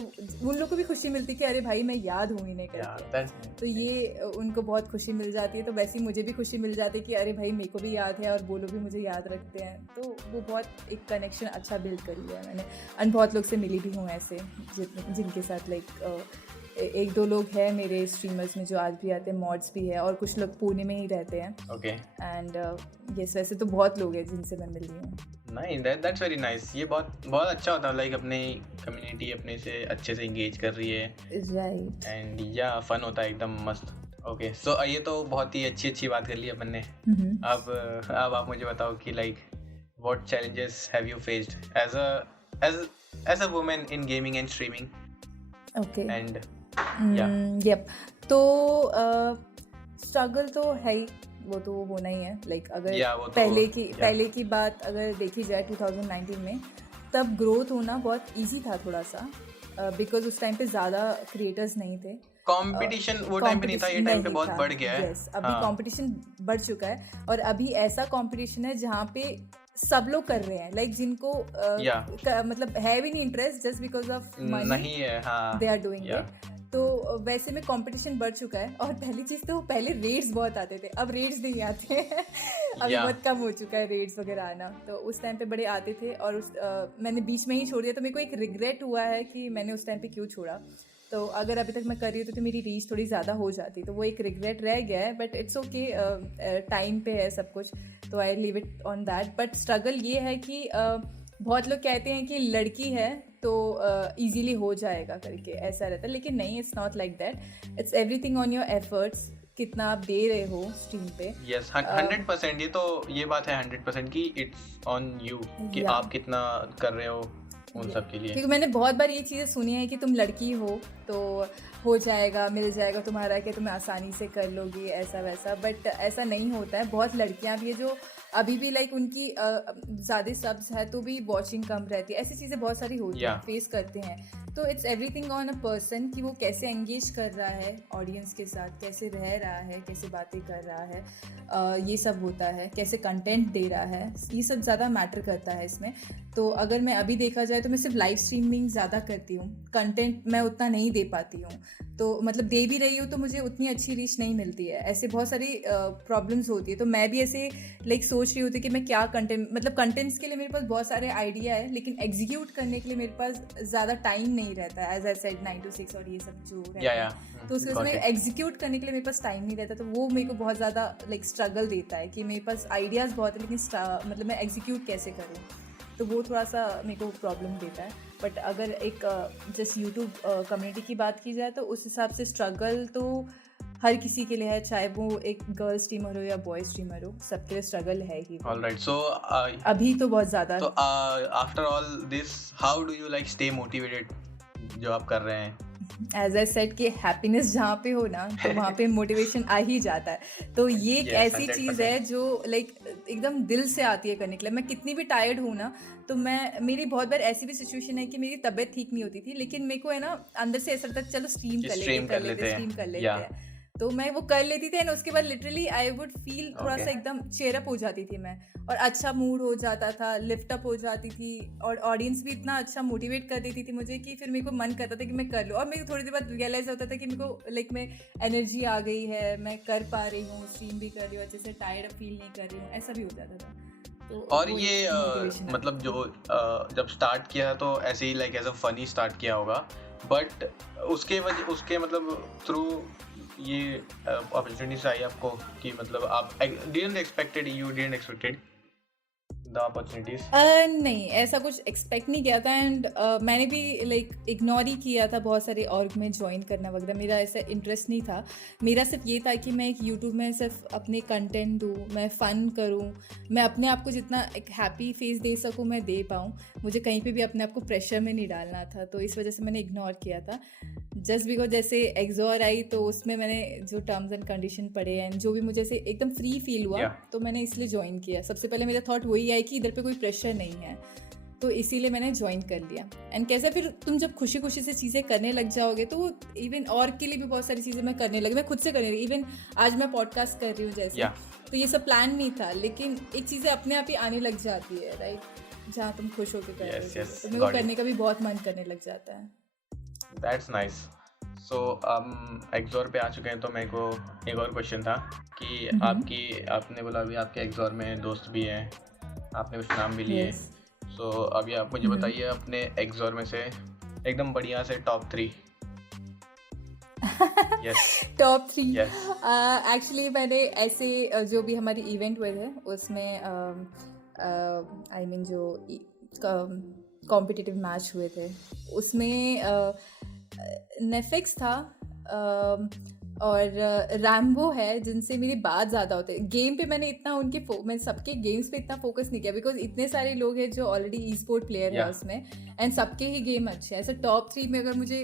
उन लोग को भी खुशी मिलती है कि अरे भाई मैं याद हूँ इन्हें Yeah, करके। that's तो ये उनको बहुत खुशी मिल जाती है। तो वैसे ही मुझे भी खुशी मिल जाती है कि अरे भाई मेरे को भी याद है और वो लोग भी मुझे याद रखते हैं। तो वो बहुत एक कनेक्शन अच्छा बिल्ड कर लिया है मैंने। एंड बहुत लोग से मिली भी हूँ ऐसे जिनके साथ लाइक एक दो लोग हैं मेरे स्ट्रीमर्स में जो आज भी आते हैं, मॉड्स भी है, और कुछ लोग पुणे में ही रहते हैं। okay. एंड यस, वैसे तो बहुत लोग हैं जिनसे मैं मिली हूँ। Nice, that's very nice. ये बहुत बहुत अच्छा होता है, लाइक अपनी कम्युनिटी अपने से अच्छे से इंगेज कर रही है, राइट। एंड या फन होता है एकदम मस्त। ओके, सो ये तो बहुत ही अच्छी बात कर ली अपन ने। अब आप मुझे बताओ कि like what challenges have you faced as a woman in gaming and streaming okay. And yup. तो स्ट्रगल तो है ही, वो तो होना ही है। लाइक अगर वो तो पहले की बात अगर देखी जाए 2019 में, तब ग्रोथ होना बहुत इजी था थोड़ा सा, बिकॉज उस टाइम पे ज़्यादा क्रिएटर्स नहीं थे। कंपटीशन वो टाइम पे नहीं था, ये टाइम पे बहुत बढ़ गया है। यस, अभी कंपटीशन बढ़ चुका है, और अभी ऐसा कंपटीशन है जहाँ पे सब लोग कर रहे हैं, लाइक जिनको मतलब है भी नहीं interest, just because of money नहीं है, हाँ, दे आर डूइंग इट। तो वैसे में कंपटीशन बढ़ चुका है। और पहली चीज़ तो पहले रेट्स बहुत आते थे, अब रेट्स नहीं आते हैं अभी बहुत कम हो चुका है रेट्स वगैरह आना। तो उस टाइम पे बड़े आते थे, और मैंने बीच में ही छोड़ दिया। तो मेरे को एक रिग्रेट हुआ है कि मैंने उस टाइम पे क्यों छोड़ा। तो अगर अभी तक मैं कर रही हूँ तो मेरी रीच थोड़ी ज़्यादा हो जाती, तो वो एक रिग्रेट रह गया है। बट इट्स ओके, टाइम पे है सब कुछ, तो I leave it on that. But struggle ये है कि बहुत लोग कहते हैं कि लड़की है तो इजीली हो जाएगा करके, ऐसा रहता है, लेकिन नहीं, it's not like that. It's everything on your efforts, कितना आप दे रहे हो स्ट्रीम पे। यस, 100%। ये बात है 100% की इट्स ऑन यू कि आप कितना कर रहे हो उन सब के लिए। क्योंकि मैंने बहुत बार ये चीज़ें सुनी है कि तुम लड़की हो तो हो जाएगा, मिल जाएगा तुम्हारा, कि तुम्हें आसानी से कर लोगी, ऐसा वैसा। बट ऐसा नहीं होता है। बहुत लड़कियां भी है जो अभी भी लाइक उनकी ज़्यादा सब्स है तो भी वॉचिंग कम रहती है। ऐसी चीज़ें बहुत सारी होती हैं, फेस करते हैं। तो it's everything on a person कि वो कैसे एंगेज कर रहा है ऑडियंस के साथ, कैसे रह रहा है, कैसे बातें कर रहा है, ये सब होता है, कैसे कंटेंट दे रहा है, ये सब ज़्यादा मैटर करता है इसमें। तो अगर मैं अभी देखा जाए तो मैं सिर्फ लाइव स्ट्रीमिंग ज़्यादा करती हूँ, कंटेंट मैं उतना नहीं दे पाती हूँ। तो मतलब दे भी रही हूँ तो मुझे उतनी अच्छी रीच नहीं मिलती है। ऐसे बहुत सारी प्रॉब्लम्स होती है। तो मैं भी ऐसे लाइक सोच रही होती कि मैं क्या कंटेंट, मतलब कंटेंट्स के लिए मेरे पास बहुत सारे आइडिया है, लेकिन एग्जीक्यूट करने के लिए मेरे पास ज़्यादा टाइम नहीं रहता है। एज आई सेड 9 to 6 और ये सब जो रहता है, तो उसके वजह से एग्जीक्यूट करने के लिए मेरे पास टाइम नहीं रहता। तो वो मेरे को बहुत ज़्यादा लाइक स्ट्रगल देता है कि मेरे पास आइडियाज़ बहुत है, लेकिन मतलब मैं एग्जीक्यूट कैसे करूँ, तो वो थोड़ा सा मेरे को प्रॉब्लम देता है। बट अगर एक जस्ट यूट्यूब कम्युनिटी की बात की जाए तो उस हिसाब से स्ट्रगल तो हर किसी के लिए है, चाहे वो एक गर्ल स्ट्रीमर हो या बॉय स्ट्रीमर हो, सबके लिए स्ट्रगल है ही। ऑलराइट, सो अभी तो बहुत ज़्यादा। तो after all this how do you like stay motivated जो आप कर रहे हैं? एज आई सेड कि हैप्पीनेस जहाँ पे हो ना तो वहाँ पे मोटिवेशन आ ही जाता है। तो ये एक ऐसी चीज़ है जो लाइक एकदम दिल से आती है करने के लिए। मैं कितनी भी टायर्ड हूँ ना, तो मेरी बहुत बार ऐसी भी सिचुएशन है कि मेरी तबीयत ठीक नहीं होती थी, लेकिन मेरे को है ना अंदर से ऐसा लगता है चलो स्ट्रीम कर लेते हैं। तो मैं वो कर लेती थी एंड उसके बाद लिटरली आई वुड फील थोड़ा ओके सा एकदम चेयर अप हो जाती थी मैं, और अच्छा मूड हो जाता था, लिफ्ट अप हो जाती थी, और ऑडियंस भी इतना अच्छा मोटिवेट कर देती थी मुझे कि फिर मेरे को मन करता था कि मैं कर लूँ, और मेरे को थोड़ी देर बाद रियलाइज होता था कि मेरे को लाइक मैं एनर्जी आ गई है, मैं कर पा रही हूँ, स्ट्रीम भी कर रही हूँ अच्छे से, टायर्ड फील नहीं कर रही हूँ, ऐसा भी हो जाता था। तो और वो ये एक मोटिवेशन आता मतलब था। जो जब स्टार्ट किया तो ऐसे ही like as a funny start किया होगा, बट उसके मतलब थ्रू ये अपॉर्चुनिटीज आई आपको कि मतलब आप डिडंट एक्सपेक्टेड द अपॉर्चुनिटीज। नहीं, ऐसा कुछ एक्सपेक्ट नहीं किया था एंड मैंने भी लाइक इग्नोर ही किया था बहुत सारे ऑर्ग में ज्वाइन करना वगैरह, मेरा ऐसा इंटरेस्ट नहीं था। मेरा सिर्फ ये था कि मैं एक यूट्यूब में सिर्फ अपने कंटेंट दूँ, मैं फ़न करूँ, मैं अपने आप को जितना एक हैप्पी फेस दे सकूँ मैं दे पाऊँ, मुझे कहीं पे भी अपने आप को प्रेशर में नहीं डालना था, तो इस वजह से मैंने इग्नोर किया था। जस्ट बिकॉज जैसे एक्सोर आई तो उसमें मैंने जो टर्म्स एंड कंडीशन पढ़े एंड जो भी मुझे से एकदम फ्री फील हुआ, Yeah. तो मैंने इसलिए ज्वाइन किया। सबसे पहले मेरा थॉट वही आई कि इधर पे कोई प्रेशर नहीं है, तो इसीलिए मैंने ज्वाइन कर लिया। एंड कैसा फिर तुम जब खुशी खुशी से चीज़ें करने लग जाओगे तो इवन और के लिए भी बहुत सारी चीज़ें मैं करने लगी, मैं खुद से करने लगी। इवन आज मैं पॉडकास्ट कर रही हूँ जैसे, Yeah. तो ये सब प्लान नहीं था, लेकिन एक चीज़ें अपने आप ही आने लग जाती है, राइट, जहाँ तुम खुश होकर कर रहे हो, तो मेरे को करने का भी बहुत मन करने लग जाता है। That's nice. सो एक्सोर पे आ चुके हैं, तो मेरे को एक और क्वेश्चन था कि आपने बोला अभी आपके एक्सोर में दोस्त भी हैं, आपने कुछ नाम भी लिए, Yes. सो अभी आप मुझे बताइए अपने एक्सोर में से एकदम बढ़िया से top 3। Yes top 3 yes actually मैंने ऐसे जो भी हमारी इवेंट हुए थे उसमें आई मीन जो कॉम्पिटिटिव मैच हुए थे उसमें नेफिक्स था और रैम्बो है, जिनसे मेरी बात ज़्यादा होती है। गेम पे मैंने इतना मैं सबके गेम्स पे इतना फोकस नहीं किया बिकॉज इतने सारे लोग हैं जो ऑलरेडी ई स्पोर्ट प्लेयर है Yeah. उसमें, एंड सबके ही गेम अच्छे हैं। ऐसे टॉप 3 में अगर मुझे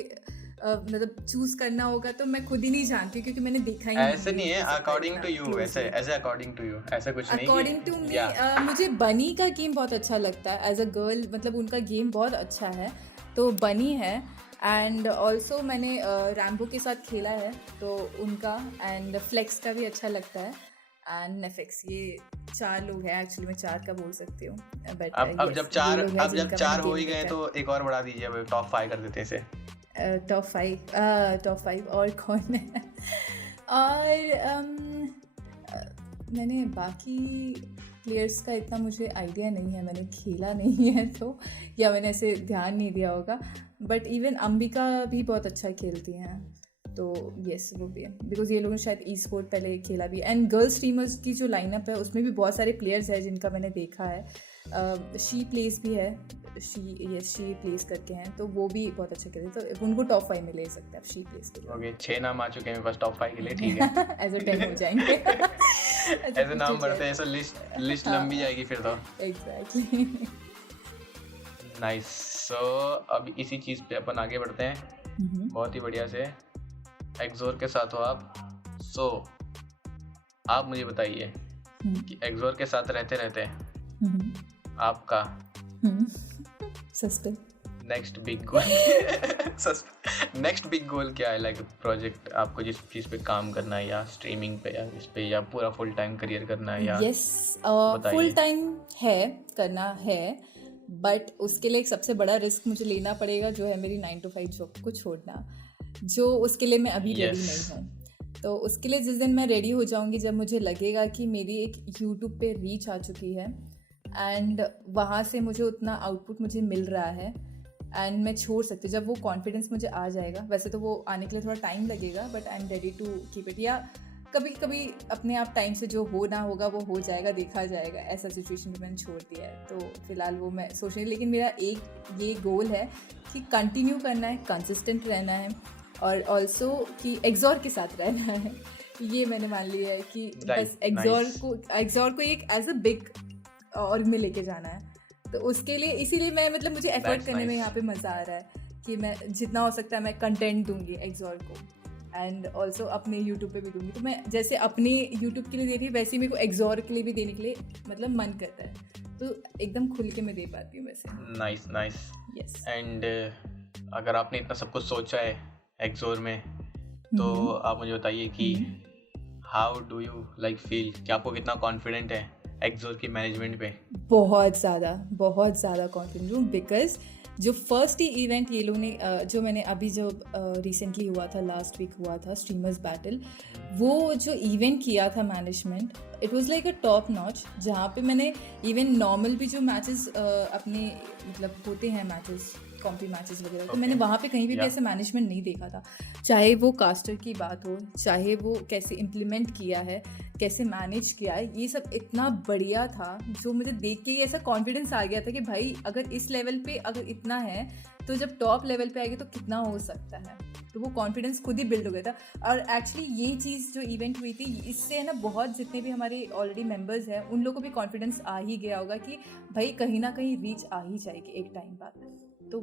मतलब चूज करना होगा तो मैं खुद ही नहीं जानती क्योंकि मैंने देखा ही ऐसे नहीं है अकॉर्डिंग टू यू, ऐसे अकॉर्डिंग टू यू, ऐसा कुछ नहीं अकॉर्डिंग टू मी मुझे बनी का गेम बहुत अच्छा लगता है एज अ गर्ल, मतलब उनका गेम बहुत अच्छा है, तो बनी है। एंड ऑल्सो मैंने रैम्बो के साथ खेला है तो उनका, एंड फ्लेक्स का भी अच्छा लगता है, एंड नेफिक्स। ये 4 लोग हैं, एक्चुअली मैं 4 का बोल सकती हूँ, बट अब जब चार हो ही गए तो एक और बढ़ा दीजिए, अब टॉप 5 कर देते हैं इसे। टॉप 5 और कौन है? और मैंने बाकी प्लेयर्स का इतना मुझे आइडिया नहीं है, मैंने खेला नहीं है तो, या मैंने ऐसे ध्यान नहीं दिया होगा, बट इवन अंबिका भी बहुत अच्छा खेलती हैं, तो यस वो भी है बिकॉज ये लोगों ने शायद ई स्पोर्ट पहले खेला भी। एंड गर्ल स्ट्रीमर्स की जो लाइनअप है उसमें भी बहुत सारे प्लेयर्स हैं जिनका मैंने देखा है। शी प्लेस भी है, शी प्लेस करके हैं, तो वो भी बहुत अच्छा खेलते हैं, तो उनको टॉप 5 में ले सकते हैं आप शी प्लेस के लिए। ओके 6 नाम आ चुके हैं मेरे पास टॉप 5 के लिए, ठीक है। एज अ 10 हो जाएंगे। ऐसे नाम बढ़ते हैं, ऐसा लिस्ट लंबी जाएगी फिर तो। एग्जैक्टली। नाइस। सो अब इसी चीज़ पे अपन आगे बढ़ते हैं बहुत ही बढ़िया से। एक्सोर के साथ हो आप, सो आप मुझे बताइए कि एक्सोर के साथ रहते रहते आपका suspense next big goal next big goal क्या है? लाइक प्रोजेक्ट आपको जिस चीज़ पे काम करना है, या स्ट्रीमिंग पे, या इस पे, या पूरा फुल टाइम करियर करना है, या यस फुल टाइम है करना है, बट उसके लिए एक सबसे बड़ा रिस्क मुझे लेना पड़ेगा जो है मेरी 9 to 5 जॉब को छोड़ना, जो उसके लिए मैं अभी रेडी नहीं हूँ। तो उसके लिए जिस दिन मैं रेडी हो जाऊँगी, जब मुझे लगेगा कि मेरी एक यूट्यूब पे रीच आ चुकी है एंड वहाँ से मुझे उतना आउटपुट मुझे मिल रहा है एंड मैं छोड़ सकती हूँ, जब वो कॉन्फिडेंस मुझे आ जाएगा, वैसे तो वो आने के लिए थोड़ा टाइम लगेगा, but I am ready to keep it, या कभी कभी अपने आप टाइम से जो होना होगा वो हो जाएगा, देखा जाएगा, ऐसा सिचुएशन भी मैंने छोड़ दिया है। तो फिलहाल वो मैं सोच रही हूँ, लेकिन मेरा एक ये गोल है कि कंटिन्यू करना है, कंसिस्टेंट रहना है, और ऑल्सो कि एक्सोर के साथ रहना है। ये मैंने मान लिया है कि बस एक्सोर को एक एज अ बिग ऑर्ग में लेके जाना है, तो उसके लिए इसीलिए मैं मतलब मुझे एफर्ट करने में यहाँ पे मज़ा आ रहा है कि मैं जितना हो सकता है मैं कंटेंट दूंगी एक्सोर को, एंड ऑल्सो अपने यूट्यूब पे भी दूंगी। तो मैं जैसे अपने यूट्यूब के लिए दे रही हूँ वैसे ही मेरे को एक्सोर के लिए भी देने के लिए मतलब मन करता है, तो एकदम खुल के मैं दे पाती हूँ वैसे। नाइस। यस। एंड अगर आपने इतना सब कुछ सोचा है एक्सोर में, तो आप मुझे बताइए कि how do you like feel कि आपको कितना कॉन्फिडेंट है एक्सोर की मैनेजमेंट पे? बहुत ज़्यादा कॉन्फिडेंट हूँ, बिकॉज जो फर्स्ट ही इवेंट ये लोग ने जो मैंने अभी जो रिसेंटली हुआ था, लास्ट वीक हुआ था स्ट्रीमर्स बैटल, वो जो इवेंट किया था management, it was like a top notch, जहाँ पे मैंने इवन नॉर्मल भी जो मैचेस अपने मतलब होते हैं मैचेस, कॉम्पी मैचेस वगैरह, तो मैंने वहाँ पे कहीं भी ऐसा मैनेजमेंट नहीं देखा था। चाहे वो कास्टर की बात हो, चाहे वो कैसे इम्प्लीमेंट किया है, कैसे मैनेज किया है, ये सब इतना बढ़िया था, जो मुझे देख के ही ऐसा कॉन्फिडेंस आ गया था कि भाई अगर इस लेवल पे अगर इतना है तो जब टॉप लेवल पे आएगी तो कितना हो सकता है। तो वो कॉन्फिडेंस खुद ही बिल्ड हो गया था। और एक्चुअली ये चीज़ जो इवेंट हुई थी, इससे है ना बहुत जितने भी हमारे ऑलरेडी मेंबर्स हैं उन लोगों को भी कॉन्फिडेंस आ ही गया होगा कि भाई कहीं ना कहीं रीच आ ही जाएगी एक टाइम बाद। तो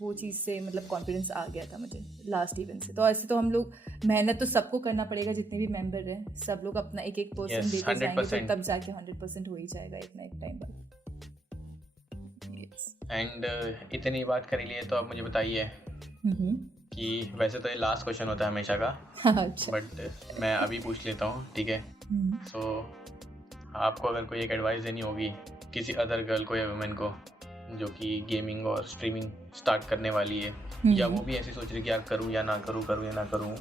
वो चीज़ से मतलब कॉन्फिडेंस आ गया था मुझे लास्ट इवेंट से। तो ऐसे तो हम लोग मेहनत तो सबको करना पड़ेगा, जितने भी मेंबर हैं सब लोग अपना एक एक परसेंट देते जाएंगे, तो तब जाके 100% हो ही जाएगा एक टाइम बाद। एंड इतनी बात कर लिए तो आप मुझे बताइए कि वैसे तो ये लास्ट क्वेश्चन होता है हमेशा का, बट मैं अभी पूछ लेता हूँ, ठीक है? सो आपको अगर कोई एक एडवाइस देनी होगी किसी अदर गर्ल को या वुमेन को जो कि गेमिंग और स्ट्रीमिंग स्टार्ट करने वाली है, या वो भी ऐसी सोच रही कि यार करूँ या ना करूँ, करूँ या ना करूँ,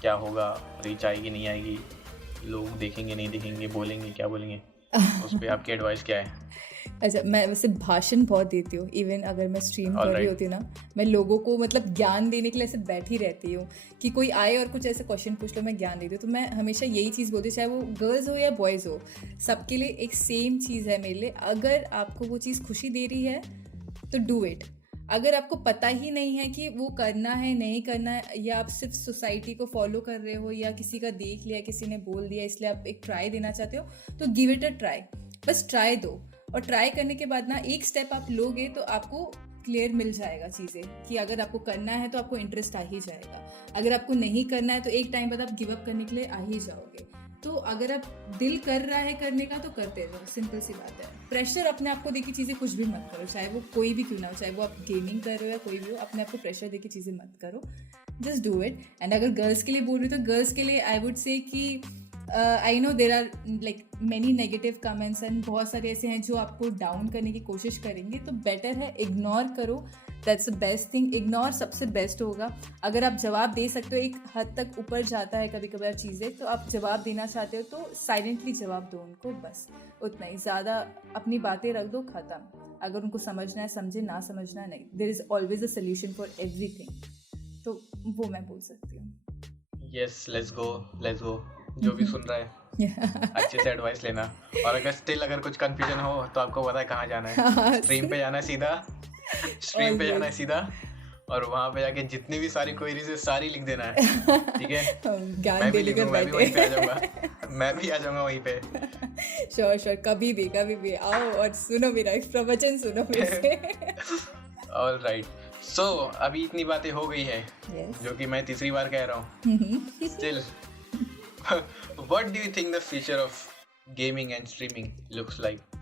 क्या होगा, रीच आएगी नहीं आएगी, लोग देखेंगे नहीं देखेंगे, बोलेंगे क्या बोलेंगे, उस पर आपकी एडवाइस क्या है? अच्छा, मैं वैसे भाषण बहुत देती हूँ, इवन अगर मैं स्ट्रीम कर रही होती ना, मैं लोगों को मतलब ज्ञान देने के लिए ऐसे बैठी रहती हूँ कि कोई आए और कुछ ऐसे क्वेश्चन पूछ लो, मैं ज्ञान देती हूँ। तो मैं हमेशा यही चीज़ बोलती हूँ, चाहे वो गर्ल्स हो या बॉयज़ हो, सबके लिए एक सेम चीज़ है मेरे लिए। अगर आपको वो चीज़ खुशी दे रही है तो डू इट। अगर आपको पता ही नहीं है कि वो करना है नहीं करना है, या आप सिर्फ सोसाइटी को फॉलो कर रहे हो, या किसी का देख लिया, किसी ने बोल दिया इसलिए आप एक ट्राई देना चाहते हो, तो गिव इट अ ट्राई। बस ट्राई दो, और ट्राई करने के बाद ना एक स्टेप आप लोगे तो आपको क्लियर मिल जाएगा चीज़ें, कि अगर आपको करना है तो आपको इंटरेस्ट आ ही जाएगा, अगर आपको नहीं करना है तो एक टाइम बाद आप गिव अप करने के लिए आ ही जाओगे। तो अगर आप दिल कर रहा है करने का तो करते रहो, सिंपल सी बात है। प्रेशर अपने आप को देके चीज़ें कुछ भी मत करो, चाहे वो कोई भी क्यों ना हो, चाहे वो आप गेमिंग कर रहे हो या कोई भी हो, अपने आप को प्रेशर देके चीज़ें मत करो, जस्ट डू इट। एंड अगर गर्ल्स के लिए बोल रही हो तो गर्ल्स के लिए आई वुड से कि I know there are like many negative comments and बहुत सारे ऐसे हैं जो आपको डाउन करने की कोशिश करेंगे, तो बेटर है इग्नोर करो। That's the best thing, ignore सबसे बेस्ट होगा। अगर आप जवाब दे सकते हो, एक हद तक ऊपर जाता है कभी कभार चीज़ें, तो आप जवाब देना चाहते हो तो साइलेंटली जवाब दो उनको, बस उतना ही। ज़्यादा अपनी बातें रख दो, ख़त्म। अगर उनको समझना है समझे, ना समझना नहीं, there is always a solution for everything. तो वो मैं बोल सकती हूँ। यस, लेट्स गो जो भी सुन रहा है अच्छे से एडवाइस लेना, और अगर स्टिल अगर कुछ कंफ्यूजन हो तो आपको पता है कहाँ जाना है, स्ट्रीम पे जाना है सीधा, स्ट्रीम पे जाना है सीधा, और वहाँ पे जाके जितनी भी सारी क्वेरीज है सारी लिख देना है, ठीक है? मैं भी लिखूंगा, मैं भी वहीं पे आ जाऊंगा, मैं भी आ जाऊंगा वहीं पे। श्योर, कभी भी आओ और सुनो मेरा प्रवचन, सुनो मेरे से। ऑल राइट, सो अभी इतनी बातें हो गई है, जो कि मैं तीसरी बार कह रहा हूँ still. What do you think the future of gaming and streaming looks like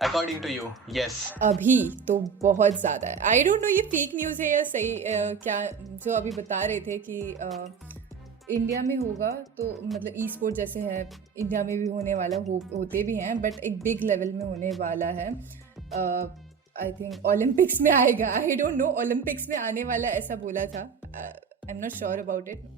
according to you? Yes. अभी तो बहुत ज़्यादा है। I don't know ये फेक न्यूज़ है या सही क्या, जो अभी बता रहे थे कि इंडिया में होगा, तो मतलब ई स्पोर्ट जैसे है इंडिया में भी होने वाला, होते भी हैं, बट एक बिग लेवल में होने वाला है। आई थिंक ओलंपिक्स में आएगा, आई डोंट नो, ओलंपिक्स में आने वाला ऐसा बोला था, I am not sure about it.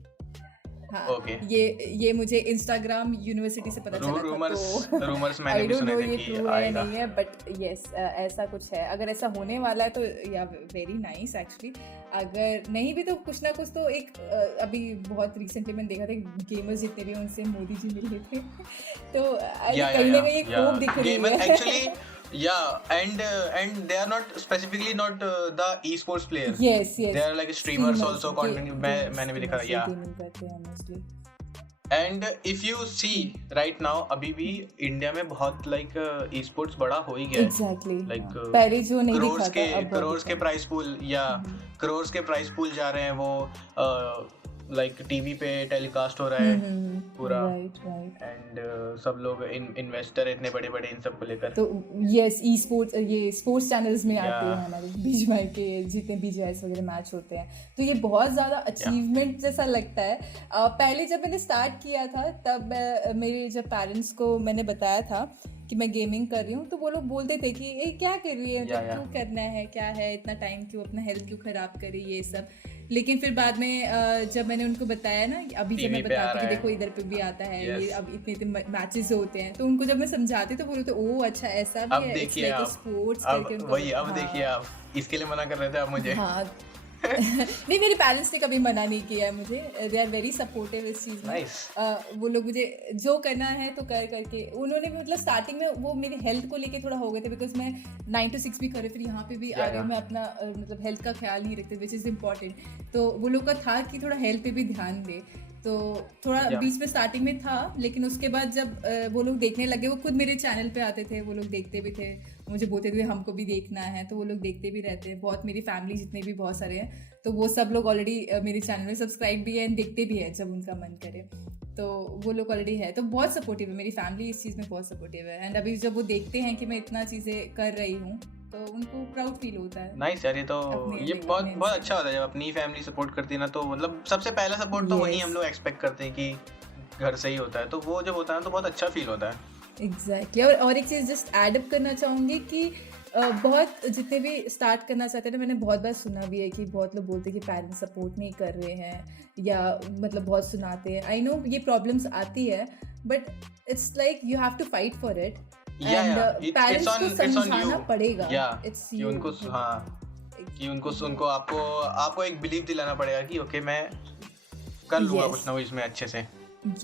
हाँ, okay. ये मुझे इंस्टाग्राम यूनिवर्सिटी से पता चला था, तो रूमर्स मैंने भी सुने थे कि आएगा, नहीं है, बट यस ऐसा कुछ है। अगर ऐसा होने वाला है तो या वेरी नाइस एक्चुअली। अगर नहीं भी तो कुछ ना कुछ तो एक अभी बहुत रिसेंटली मैंने देखा था, गेमर्स जितने भी उनसे मोदी जी मिले थे, तो कहीं ना कहीं एक होप दिख रही है actually. Yeah, and they are not specifically not the esports players. Yes. They are like streamers also, content. मैंने भी देखा, yeah. And if you see right now, अभी भी इंडिया में बहुत like esports बड़ा हो ही गया है. Exactly. Like पहले जो नहीं दिखा था, करोड़ के प्राइस पूल, या करोड़ के प्राइस पूल जा रहे हैं वो लाइक टीवी पे टेलीकास्ट हो रहा है पूरा, राइट। एंड सब लोग इन्वेस्टर इतने बड़े बड़े इन सब को लेकर। तो यस, ई स्पोर्ट्स, ये स्पोर्ट्स चैनल्स में आते हैं Yeah. हमारे बीजीएमआई के जितने बीजीएस वगैरह मैच होते हैं, तो ये बहुत ज़्यादा अचीवमेंट जैसा लगता है। पहले जब मैंने स्टार्ट किया था तब मेरे जब पेरेंट्स को मैंने बताया था कि मैं गेमिंग कर रही हूँ, तो वो लोग बोलते थे कि ये क्या कर रही है, मतलब क्यों करना है, क्या है, इतना टाइम क्यों, अपना हेल्थ क्यों खराब करे, ये सब। लेकिन फिर बाद में जब मैंने उनको बताया ना, अभी जब मैं बताती कि देखो इधर पे भी आता है, ये अब इतने इतने मैचेस होते हैं, तो उनको जब मैं समझाती तो बोलते ओह अच्छा ऐसा भी है, देखिए आप स्पोर्ट्स अब करके उनको। वही अब देखिए आप इसके लिए मना कर रहे थे आप मुझे। हाँ नहीं, मेरे पेरेंट्स ने कभी मना नहीं किया है मुझे, दे आर वेरी सपोर्टिव इस चीज़ में। Nice. वो लोग मुझे जो करना है तो कर करके, उन्होंने भी मतलब स्टार्टिंग में वो मेरी हेल्थ को लेके थोड़ा हो गए थे, बिकॉज मैं 9 to 6 भी कर रही, फिर यहाँ पे भी आ रही हूँ, मैं अपना मतलब हेल्थ का ख्याल नहीं रखती, विच इज़ इम्पॉर्टेंट। तो वो लोग का था कि थोड़ा हेल्थ पे भी ध्यान दे, तो थोड़ा बीच में स्टार्टिंग में था, लेकिन उसके बाद जब वो लोग देखने लगे, वो खुद मेरे चैनल पे आते थे, वो लोग देखते भी थे, मुझे बोलते थे हमको भी देखना है, तो वो लोग देखते भी रहते हैं बहुत, मेरी फैमिली जितने भी बहुत सारे हैं, तो वो सब लोग ऑलरेडी मेरे चैनल में सब्सक्राइब भी है एंड देखते भी है जब उनका मन करे, तो वो लोग ऑलरेडी है, तो बहुत सपोर्टिव है मेरी फैमिली इस चीज़ में, बहुत सपोर्टिव है। एंड अभी जब वो देखते हैं कि मैं इतना चीज़ें कर रही हूँ तो उनको प्राउड फील होता है। नाइस यार, ये तो ये बहुत बहुत अच्छा होता है जब अपनी फैमिली सपोर्ट करती है ना, तो मतलब सबसे पहला सपोर्ट तो वही हम लोग एक्सपेक्ट करते हैं कि घर से ही होता है, तो वो जब होता है तो बहुत अच्छा फील होता है। एग्जैक्टली। और एक चीज़ जस्ट ऐड अप करना चाहूँगी कि बहुत जितने भी स्टार्ट करना चाहते हैं ना, मैंने बहुत बार सुना भी है कि बहुत लोग बोलते हैं कि पेरेंट्स सपोर्ट नहीं कर रहे हैं, या मतलब बहुत सुनाते हैं। आई नो ये प्रॉब्लम्स आती है, but it's like you have to fight for it, and parents को समझाना पड़ेगा। इट्स कि उनको कि उनको आपको एक बिलीव दिलाना पड़ेगा कि ओके मैं कर लूँगा कुछ ना कुछ इसमें अच्छे से।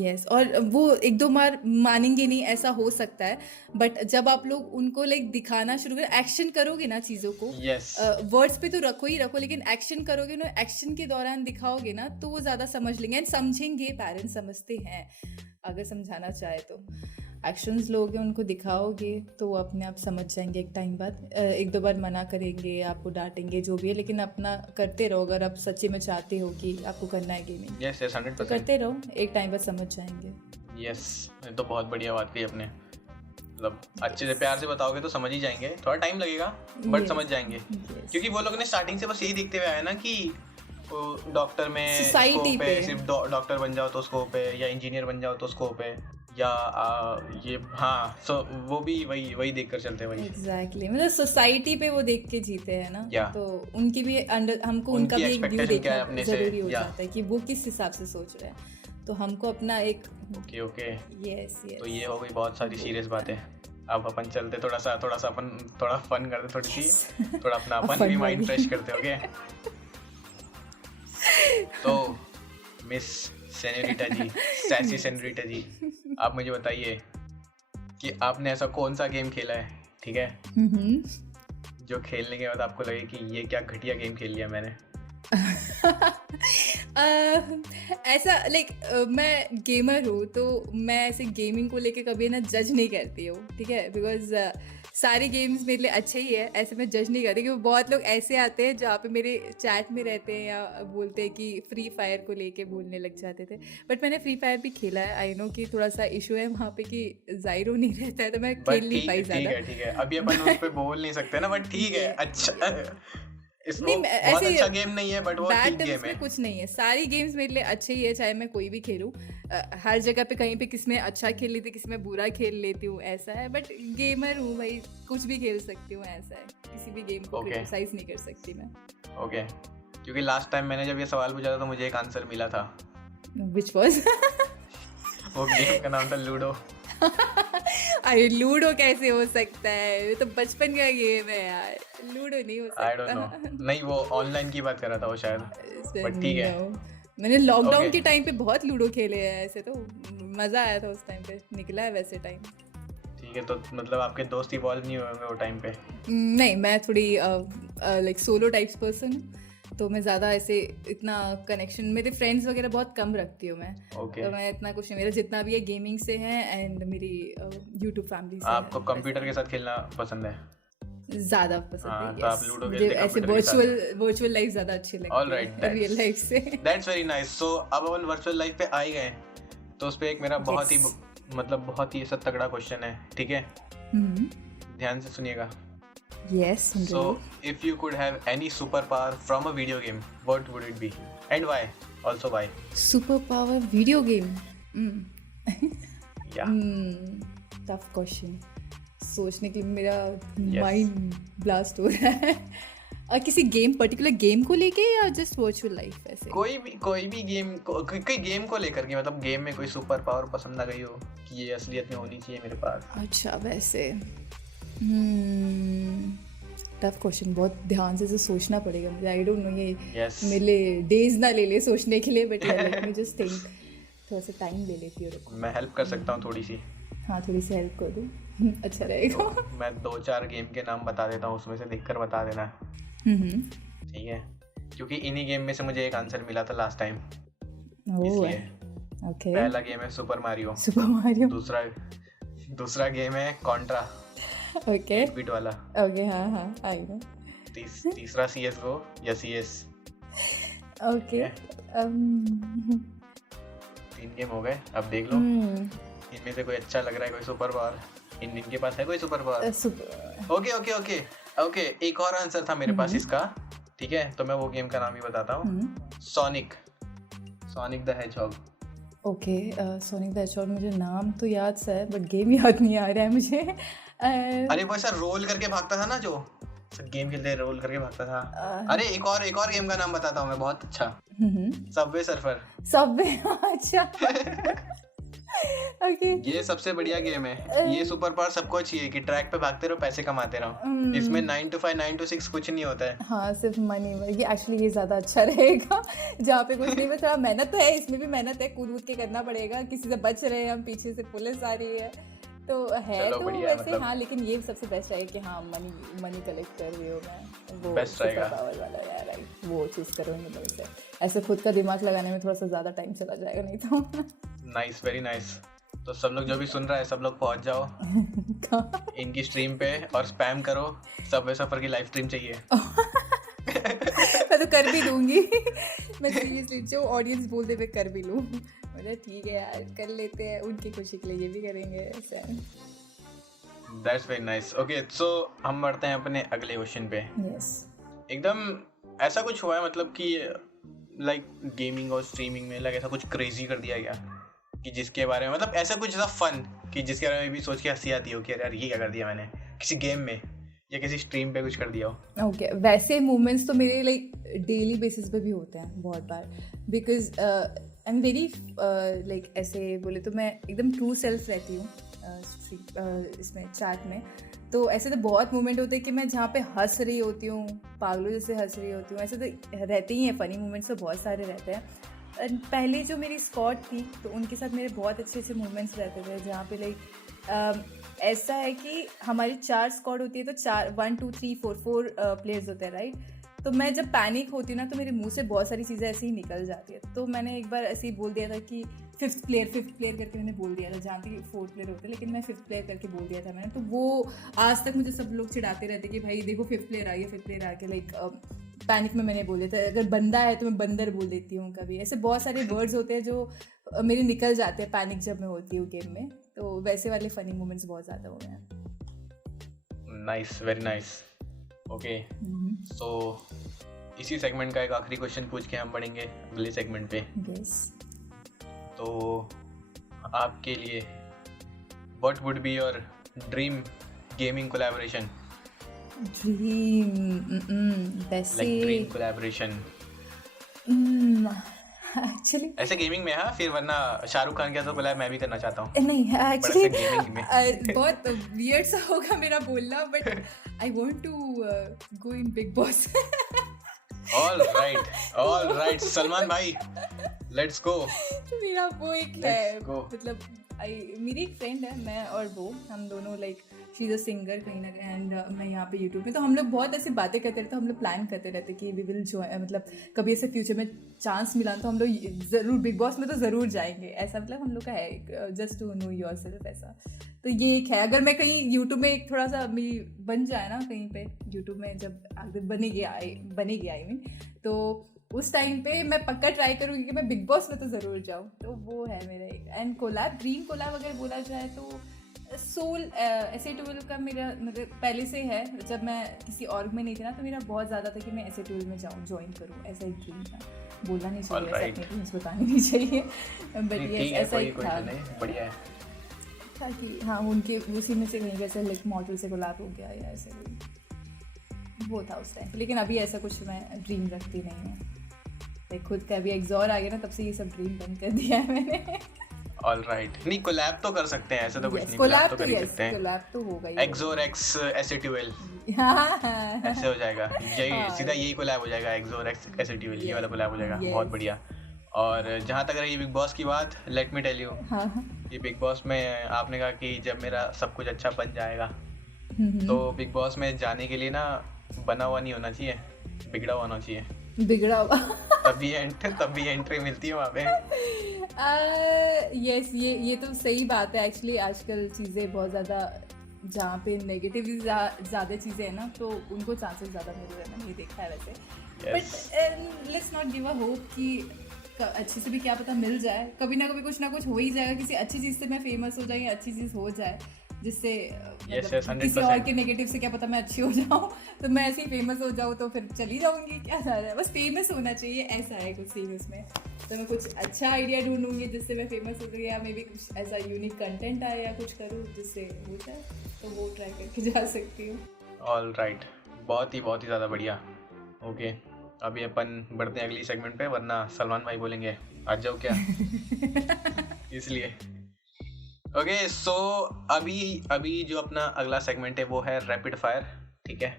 यस, और वो एक दो बार मानेंगे नहीं, ऐसा हो सकता है, बट जब आप लोग उनको लाइक दिखाना शुरू करें, एक्शन करोगे ना चीज़ों को, वर्ड्स पे तो रखो ही रखो, लेकिन एक्शन करोगे ना, एक्शन के दौरान दिखाओगे ना, तो वो ज़्यादा समझ लेंगे एंड समझेंगे। पेरेंट्स समझते हैं अगर समझाना चाहे तो, एक्शंस लोगे, उनको दिखाओगे तो वो अपने आप समझ जाएंगे एक टाइम बाद। एक दो बार मना करेंगे, आपको डांटेंगे, जो भी है, लेकिन अपना करते रहो। अगर आप सच्चे में चाहते हो कि आपको करना है गेमिंग, यस 100% तो करते रहो, एक टाइम बाद समझ जाएंगे। यस, ये तो बहुत बढ़िया बात कही आपने, मतलब अच्छे से प्यार से बताओगे तो समझ ही जाएंगे, थोड़ा टाइम लगेगा बट समझ जाएंगे, क्योंकि वो लोग ने स्टार्टिंग से बस यही देखते हुए आए ना कि डॉक्टर में स्कोप है, सिर्फ डॉक्टर बन जाओ तो स्कोप है, या इंजीनियर बन जाओ तो स्कोप है, या ये हाँ, सो वो भी वही देख कर चलते हैं वही। एग्जैक्टली, मतलब सोसाइटी पे वो देख के जीते हैं ना, तो उनकी भी हमको उनका भी एक व्यू देखना जरूरी हो जाता है कि वो किस हिसाब से सोच रहे हैं, तो हमको अपना एक ओके यस। तो ये हो गई बहुत सारी सीरियस बातें। अब अपन चलते थोड़ा सा अपन थोड़ा फन करते, थोड़ी सी थोड़ा अपना अपन भी माइंड फ्रेश करते। ओके तो मिस सेनोरिटा जी, सैसी सेनोरिटा जी, आप मुझे बताइए कि आपने ऐसा कौन सा गेम खेला है, ठीक है, जो खेलने के बाद आपको लगे कि ये क्या घटिया गेम खेल लिया मैंने? ऐसा लाइक मैं गेमर हूँ, तो मैं ऐसे गेमिंग को लेके कभी ना जज नहीं करती हूँ, ठीक है, बिकॉज सारे गेम्स मेरे लिए अच्छे ही है, ऐसे मैं जज नहीं करती। क्योंकि बहुत लोग ऐसे आते हैं जहाँ पे मेरे चैट में रहते हैं या बोलते हैं कि फ्री फायर को लेके बोलने लग जाते थे, बट मैंने फ्री फायर भी खेला है। आई नो कि थोड़ा सा इशू है वहाँ पे कि जायरो नहीं रहता है, तो मैं खेल नहीं पाई ज़्यादा। ठीक है, अभी अपन उस पे बोल नहीं सकते ना, बट ठीक है, अच्छा नहीं, बहुत अच्छा गेम नहीं है, बट वो बैड ठीक गेम है। कुछ नहीं है, सारी गेम्स मेरे लिए अच्छे ही है, चाहे मैं कोई भी खेलूँ। हर जगह पे कहीं पे किसी में अच्छा खेल लेती, किसी में बुरा खेल लेती हूँ, ऐसा है, बट गेमर हूँ भाई, कुछ भी खेल सकती हूँ, ऐसा है, किसी भी गेम को क्रिटिसाइज नहीं कर सकती मैं। ओके, क्योंकि लास्ट टाइम मैंने जब ये सवाल पूछा था तो मुझे एक आंसर मिला था, व्हिच वाज वो गेम का नाम था लूडो। अरे लूडो कैसे हो सकता है, ये तो बचपन का गेम है यार, लूडो नहीं हो सकता। आई डोंट नो, नहीं वो ऑनलाइन की बात कर रहा था वो शायद, बट ठीक है। मैंने लॉकडाउन के टाइम पे बहुत लूडो खेले हैं, ऐसे तो मजा आया था उस टाइम पे, निकला है वैसे टाइम। ठीक है, तो मतलब आपके दोस्त इवॉल्व नहीं हुए होंगे वो टाइम पे? नहीं, मैं थोड़ी लाइक सोलो टाइप्स पर्सन हूँ, तो मैं ज़्यादा ऐसे इतना कनेक्शन मेरे फ्रेंड्स वगैरह बहुत कम रखती हूँ मैं। तो मैं इतना कुछ नहीं, मेरा जितना भी है गेमिंग से है एंड मेरी यूट्यूब फैमिली से। आपको कंप्यूटर के साथ खेलना पसंद है? ज्यादा पसंद हाँ, है, तो आप yes. लूडो मुझे खेलते ऐसे कंप्यूटर के साथ। वर्चुअल लाइफ ज्यादा अच्छी ऑल लगती राइट, है रियल लाइफ से। That's very nice. सो अब अपन वर्चुअल लाइफ पे आ ही गए, तो उस पे एक मेरा बहुत ही Yes. मतलब बहुत ही ऐसा तगड़ा क्वेश्चन है, ठीक है? ध्यान से सुनिएगा। Yes, सुन So, रही हूँ। if you could have any superpower from a video game, what would it be? And why? Also why? Super power video game. Yeah. Tough question, सोचने के लिए मेरा Yes. माइंड ब्लास्ट हो रहा है। और किसी गेम, पर्टिकुलर गेम को लेके या जस्ट वर्चुअल लाइफ ऐसे? कोई भी गेम को, कोई गेम को लेकर के, मतलब गेम में कोई सुपर पावर पसंद आ गई हो कि ये असलियत में होनी चाहिए मेरे पास। अच्छा, वैसे टफ क्वेश्चन, बहुत ध्यान से सोचना पड़ेगा मुझे। आई डोंट नो, ये Yes. मेरे डेज ना ले ले सोचने के लिए, but let me just think, थोड़ा सा टाइम ले लेती हूँ। मैं हेल्प कर सकता हूँ थोड़ी सी। हाँ, थोड़ी सी हेल्प कर दूँ, अच्छा रहेगा। तो मैं 2-4 गेम के नाम बता देता हूँ, उसमें से देखकर बता देना, ठीक है? क्योंकि इन्हीं गेम में से मुझे एक आंसर मिला था लास्ट टाइम, इसलिए। ओके, पहला गेम है सुपर मारियो। Super Mario. दूसरा गेम है कॉन्ट्रा, ओके 8-बिट वाला। ओके, हाँ आई नो। तीसरा CS:GO या CS। ओके, 3 गेम हो गए, अब देख लो इनमें से कोई अच्छा लग रहा है, कोई सुपर पावर इनके पास है, कोई सुपर पावर? ओके, एक और आंसर था मेरे पास इसका, ठीक है? तो मैं वो गेम का नाम ही बताता हूँ, sonic the hedgehog. Okay, sonic the hedgehog, मुझे नाम तो याद सा है बट गेम याद नहीं आ रहा है मुझे। अरे वो ऐसा रोल करके भागता था ना, जो गेम खेलते रोल करके भागता था। अरे एक और गेम का नाम बताता हूँ मैं, बहुत अच्छा, सबवे सर्फर। सबवे, अच्छा। ओके, ये सबसे बढ़िया गेम है। ये सुपर पावर सबको चाहिए कि ट्रैक पे भागते रहो, पैसे कमाते रहो। इसमें 9 to 5 9 to 6 कुछ नहीं होता है। हाँ, सिर्फ मनी। ये एक्चुअली ये ज़्यादा अच्छा रहेगा, जहाँ पे कुछ नहीं, बस थोड़ा मेहनत तो है, इसमें भी मेहनत है, कूद के करना पड़ेगा, किसी से बच रहे हैं हम, पीछे से पुलिस आ रही है, तो है तो वैसे मतलब... हाँ, लेकिन ये सबसे बेस्ट रहेगा कि हाँ मनी कलेक्ट कर रही हो मैं, वो बेस्ट रहेगा पावर वाला है, राइट? वो चीज़ करूँगी मैं उसे। ऐसे खुद का दिमाग लगाने में थोड़ा सा ज़्यादा टाइम चला जाएगा, नहीं तो। Nice, very nice. तो सब लोग जो भी सुन रहा है, सब लोग पहुंच जाओ इनकी स्ट्रीम पे और स्पैम करो, सबवे सफर की लाइव स्ट्रीम चाहिए। मैं तो कर भी दूंगी। मैं सीरियसली, जो ऑडियंस बोल दे मैं कर भी लूँ, मतलब ठीक है यार, कर लेते हैं, उनकी खुशी के लिए ये भी करेंगे ऐसे। That's very nice. ओके, सो हम बढ़ते हैं अपने अगले क्वेश्चन पे। यस, एकदम ऐसा कुछ हुआ है मतलब कि लाइक गेमिंग और स्ट्रीमिंग में ऐसा कुछ क्रेजी कर दिया गया कि जिसके बारे में, मतलब ऐसा कुछ ऐसा फन कि जिसके बारे में भी सोच के हंसी आती हो कि यार ये क्या कर दिया मैंने किसी गेम में या किसी स्ट्रीम पे कुछ कर दिया हो? ओके, वैसे मूवमेंट्स तो मेरे लाइक डेली बेसिस पे भी होते हैं बहुत बार, because I am very like, ऐसे बोले तो मैं एकदम ट्रू सेल्फ रहती हूँ इसमें चैट में। तो ऐसे तो बहुत मोमेंट होते हैं कि मैं जहाँ पे हंस रही होती हूँ, पागलों जैसे हंस रही होती हूँ, ऐसे तो रहते ही हैं, फ़नी मोमेंट्स तो बहुत सारे रहते हैं। पहले जो मेरी स्क्वाड थी तो उनके साथ मेरे बहुत अच्छे मोमेंट्स रहते थे, जहाँ पे लाइक ऐसा है कि हमारी 4 स्क्वाड होती है, तो 1 2 3 4 प्लेयर्स होते हैं, राइट? तो मैं जब पैनिक होती हूँ ना, तो मेरे मुंह से बहुत सारी चीज़ें ऐसे ही निकल जाती है। तो मैंने एक बार ऐसे ही बोल दिया था कि फिफ्थ प्लेयर करके मैंने बोल दिया था, जहाँ पे 4th प्लेयर होते हैं, लेकिन मैं 5th प्लेयर करके बोल दिया था मैंने। तो वो आज तक मुझे सब लोग चिढ़ाते रहते कि भाई देखो 5th प्लेयर आ गया, 5th प्लेयर आ गया, लाइक पैनिक में मैंने बोल दिया था। अगर बंदा है तो मैं बंदर बोल देती हूँ कभी, ऐसे बहुत सारे वर्ड्स होते हैं जो मेरे निकल जाते हैं पैनिक जब मैं होती हूँ गेम में। तो वैसे वाले फनी मोमेंट्स बहुत ज़्यादा हुए हैं। Nice, very nice. Okay, so इसी सेगमेंट का एक आखिरी क्वेश्चन पूछ के हम बढ़ेंगे अगले सेगमेंट पे। यस, तो आपके लिए what would be your dream gaming collaboration? वैसे लाइक ड्रीम कोलैबोरेशन एक्चुअली ऐसे गेमिंग में, हाँ, फिर वरना शाहरुख खान के साथ कोलैब मैं भी करना चाहता हूँ। नहीं, एक्चुअली गेमिंग में बहुत वियर्ड सा होगा मेरा बोलना, but I want to go in Bigg Boss. All right, Salman भाई, लेट्स गो। मेरा वो एक है, मतलब मेरी एक फ्रेंड है, मैं और वो, हम दोनों like she is a singer कहीं ना कहीं, एंड मैं यहाँ पे यूट्यूब में, तो हम लोग बहुत ऐसी बातें करते रहते, हम लोग प्लान करते रहते कि वी विल जो मतलब कभी ऐसे फ्यूचर में चांस मिला तो हम लोग ज़रूर बिग बॉस में तो ज़रूर जाएंगे, ऐसा मतलब हम लोग का है, just to know yourself ऐसा। तो ये एक है, अगर मैं कहीं यूट्यूब में एक थोड़ा सा मेरी बन जाए ना कहीं पे यूट्यूब में, जब अगर बनेगी आई मीन, तो उस टाइम पे मैं पक्का ट्राई करूँगी कि मैं बिग बॉस में तो ज़रूर जाऊँ। तो वो है मेरा एक, एंड कोलैब, ड्रीम कोलैब अगर बोला जाए तो सोल SA12 का मेरा मतलब पहले से है, जब मैं किसी ऑर्ग में नहीं थी ना, तो मेरा बहुत ज़्यादा था कि मैं SA12 में जाऊँ, ज्वाइन करूँ, ऐसा एक ड्रीम था। बोलना नहीं चाहिए ऐसे, अपने ड्रीम्स बताने नहीं चाहिए, बट ये ऐसा ही था। बढ़िया है ताकि हाँ, उनके उसी में से कहीं कैसे लाइक मॉडल से कोलैब हो गया या ऐसे कोई, वो था उस टाइम। लेकिन अभी ऐसा कुछ मैं ड्रीम रखती नहीं हूँ, लाइक खुद का अभी एग्जॉर आ गया ना, तब से ये सब ड्रीम बंद कर दिया है मैंने। ऑल राइट, नहीं कोलैब तो कर सकते हैं, ऐसा तो कुछ नहीं, कोलैब तो कर ही सकते हैं, कोलैब तो होगा ही, एक्सोर एक्स SA12 हाँ, ऐसे हो जाएगा, यही सीधा यही कोलैब हो जाएगा, एक्सोर एक्स SA12 ये वाला कोलैब हो जाएगा, बहुत बढ़िया। और जहाँ तक रही बिग बॉस की बात, लेट मी टेल यू, ये बिग बॉस में आपने कहा कि जब मेरा सब कुछ अच्छा बन जाएगा, तो बिग बॉस में जाने के लिए ना बना हुआ नहीं होना चाहिए, बिगड़ा हुआ होना चाहिए, बिगड़ा हुआ तभी एंट्री मिलती है वहाँ पे। यस, ये तो सही बात है एक्चुअली। आजकल चीज़ें बहुत ज़्यादा जहाँ पे नेगेटिव ज़्यादा चीज़ें हैं ना, तो उनको चांसेस ज़्यादा मिल रहे हैं, मैंने ये देखा है वैसे। But let's not give a hope कि अच्छे से भी क्या पता मिल जाए, कभी ना कभी कुछ ना कुछ हो ही जाएगा, किसी अच्छी चीज़ से मैं फेमस हो जाए या अच्छी चीज़ हो जाए, जिससे मतलब किसी और के नेगेटिव से क्या पता मैं अच्छी हो जाऊँ, तो मैं ऐसे ही फेमस हो जाऊँ तो फिर चली जाऊँगी, क्या जा रहा है, बस फेमस होना चाहिए, ऐसा है कुछ सीन उसमें। तो मैं कुछ अच्छा आइडिया ढूंढूंगी जिससे मैं फेमस हो जाऊँ, या मे बी कुछ ऐसा यूनिक कंटेंट आए या कुछ करूँ जिससे हो जाए, तो वो ट्राई करके जा सकती हूँ। ऑल राइट, बहुत ही ज़्यादा बढ़िया। ओके, अभी अपन बढ़ते हैं अगली सेगमेंट पे, वरना सलमान भाई बोलेंगे आ जाओ क्या इसलिए। ओके सो अभी जो अपना अगला सेगमेंट है वो है रैपिड फायर, ठीक है।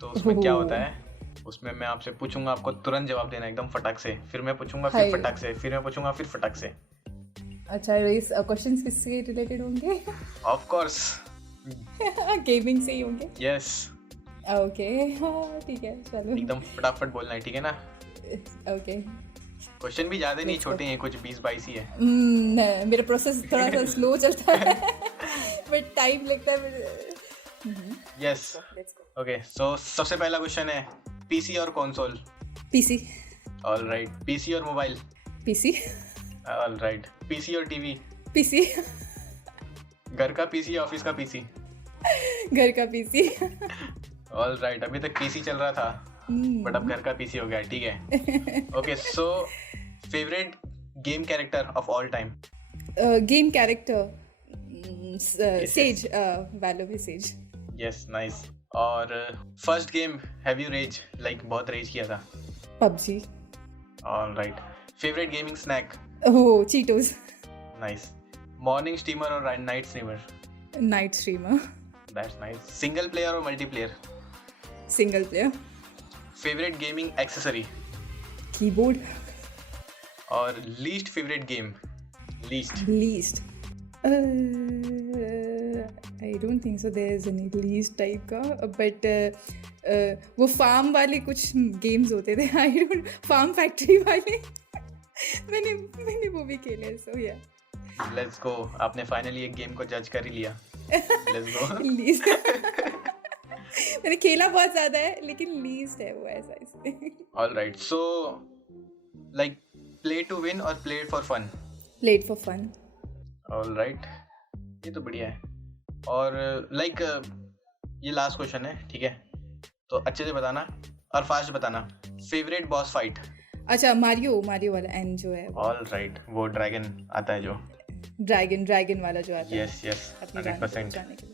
तो उसमें क्या होता है, उसमें मैं आपसे पूछूंगा, आपको तुरंत जवाब देना एकदम फटाक से, फिर मैं पूछूंगा फिर फटाक से, फिर मैं पूछूंगा फिर फटाक से। अच्छा, इस क्वेश्चंस किससे रिलेटेड होंगे? ऑफ कोर्स गेमिंग से ही होंगे। यस ओके, हाँ ठीक है, चलो एकदम फटाफट बोलना है, ठीक है ना? ओके, क्वेश्चन भी ज्यादा नहीं छोटे हैं, कुछ 20-22 ही है। मेरा प्रोसेस थोड़ा सा स्लो चलता है बट टाइम लगता है। यस ओके, सो सबसे पहला क्वेश्चन है, पीसी और console? PC. All right, PC और mobile? PC. All right, PC और टीवी? पीसी। घर का पीसी या ऑफिस का पीसी? घर का पीसी। ऑल राइट, अभी तक पीसी चल रहा था बट अब घर का पीसी हो गया, ठीक है। Okay so favourite game character of all time? Game character Sage, Valo में सेज। Yes nice. और first game have you rage, like बहुत रेज किया था? PUBG. All right, favourite gaming snack? Oh, Cheetos. Nice. Morning streamer और night streamer? Night streamer. That's nice. Single player और multiplayer? Single player. Favourite gaming accessory? Keyboard. और least favourite game? Least I don't think so there is any least type का, but वो farm वाले कुछ games होते थे, I don't, farm factory वाले मैंने वो भी खेले, सो या लेट्स गो, आपने फाइनली एक गेम को जज कर ही लिया। Let's go. लीस्ट मैंने खेला बहुत ज्यादा है, लेकिन लीस्ट है वो, ऐसा इसमें। All right, so like play to win और play for fun? Played for fun. All right, ये तो बढ़िया है। और लाइक ये लास्ट क्वेश्चन है, ठीक है, तो अच्छे से बताना और फास्ट बताना। Favourite boss fight? अच्छा, मारियो वाला एंड जो है। ऑल राइट, वो ड्रैगन आता है जो, ड्रैगन वाला जो आता है। यस 100%। के लिए।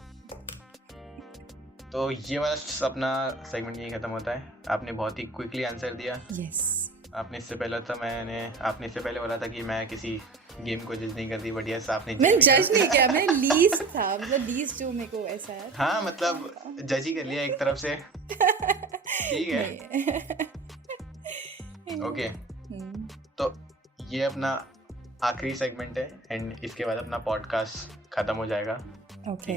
तो ये वाला अपना सेगमेंट यही खत्म होता है। आपने बहुत ही क्विकली आंसर दिया। यस। आपने इससे पहले बोला था कि मैं किसी गेम को जज नहीं करती, बट यस आपने मैं जज नहीं किया, मैं लीस्ट था, मतलब लीस्ट जो मेरे को ऐसा है। हाँ मतलब जज ही कर लिया एक तरफ से, ठीक है। ओके, तो ये अपना आखिरी सेगमेंट है एंड इसके बाद अपना पॉडकास्ट खत्म हो जाएगा. ओके.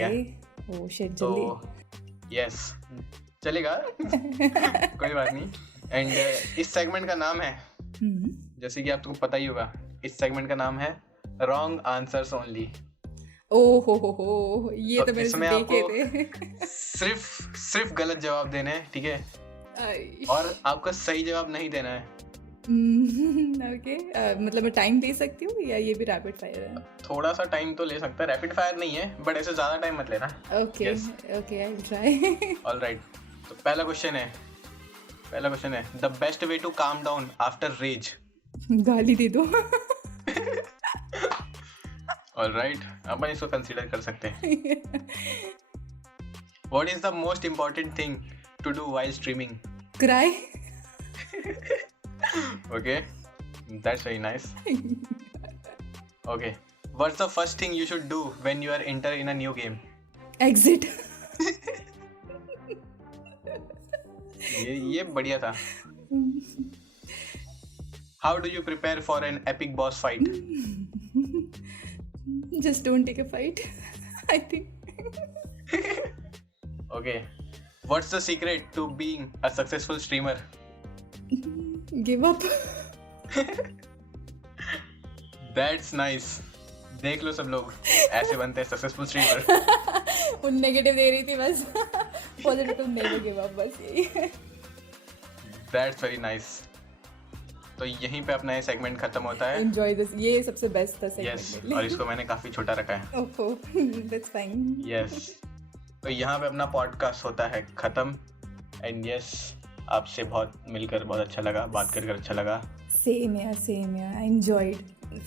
ओह शिट, तो जल्दी. यस, चलेगा. कोई बात नहीं. एंड इस सेगमेंट का नाम है, जैसे कि आपको पता ही होगा, इस सेगमेंट का नाम है रॉन्ग आंसर्स ओनली. ओह हो, ये तो मैंने इसमें देखे आपको थे. सिर्फ गलत जवाब देने हैं, ठीक है, आई. और आपको सही जवाब नहीं देना है. ओके. मतलब मैं टाइम दे सकती हूँ या ये भी रैपिड फायर है? थोड़ा सा टाइम तो ले सकता है, रैपिड फायर नहीं है, बट ऐसे ज्यादा टाइम मत लेना. Okay. Yes. Okay, I will try. All right. तो पहला क्वेश्चन है the best way to calm down after rage. गाली दे दो. ऑलराइट, अपन इसको कंसीडर कर सकते हैं. What is the most important thing to do while streaming. Cry. Okay, that's very nice. Okay, what's the first thing you should do when you are enter in a new game? Exit. ये बढ़िया था. How do you prepare for an epic boss fight? Just don't take a fight. I think. Okay, what's the secret to being a successful streamer? Give up. That's nice. देख लो सब लोग, ऐसे बनते हैं successful streamer. वो negative दे रही थी बस. पॉजिटिव नेवर गिव अप, बस यही है. That's very nice. तो यहीं पे अपना ये सेगमेंट खत्म होता है. Enjoy this. ये सबसे बेस्ट था यस, सेगमेंट. और इसको मैंने काफी छोटा रखा है. ओहो, that's fine. यस, तो यहाँ पे अपना पॉडकास्ट होता है खत्म. एंड यस, आपसे मिलकर बहुत अच्छा लगा, बात कर अच्छा लगा. Same here. I enjoyed.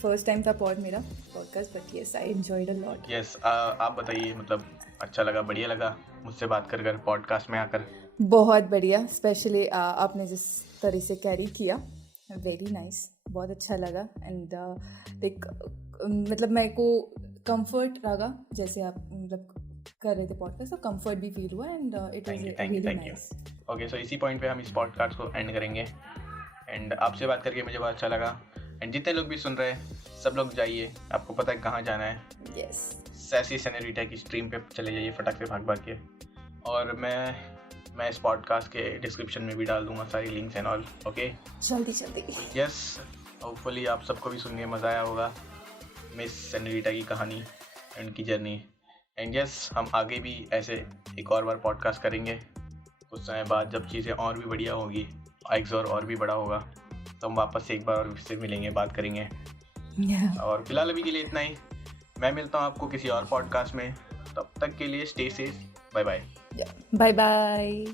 First time था मेरा podcast, but yes, I enjoyed a lot. Yes, आप बताइए, मतलब अच्छा लगा, बढ़िया लगा मुझसे बात कर पॉडकास्ट में आकर. बहुत बढ़िया. स्पेशली आपने जिस तरह से कैरी किया, वेरी नाइस. बहुत अच्छा लगा. एंड लाइक मतलब मेरे को कंफर्ट लगा जैसे आप मतलब कर रहे थे पॉडकास्ट, तो कंफर्ट भी फील हुआ. And it was really nice. Okay, so इसी पॉइंट पे हम इस पॉडकास्ट को एंड करेंगे. एंड आपसे बात करके मुझे बहुत अच्छा लगा. एंड जितने लोग भी सुन रहे हैं, सब लोग जाइए, आपको पता है कहाँ जाना है. यस. सैसी सेनोरिटा की स्ट्रीम पे चले जाइए फटाक से भाग के. और मैं इस पॉडकास्ट के डिस्क्रिप्शन में भी डाल दूंगा सारी लिंक्स एंड ऑल. ओके, जल्दी. यस, होपफुली आप सबको भी सुन के मज़ा आया होगा मिस सेनोरिटा की कहानी, उनकी जर्नी. एंड यस, हम आगे भी ऐसे एक और बार पॉडकास्ट करेंगे कुछ समय बाद, जब चीज़ें और भी बढ़िया होगी, एक्सोर और भी बड़ा होगा, तो हम वापस से एक बार और से मिलेंगे, बात करेंगे. और फिलहाल अभी के लिए इतना ही. मैं मिलता हूँ आपको किसी और पॉडकास्ट में. तब तक के लिए stay safe. Bye bye. Bye.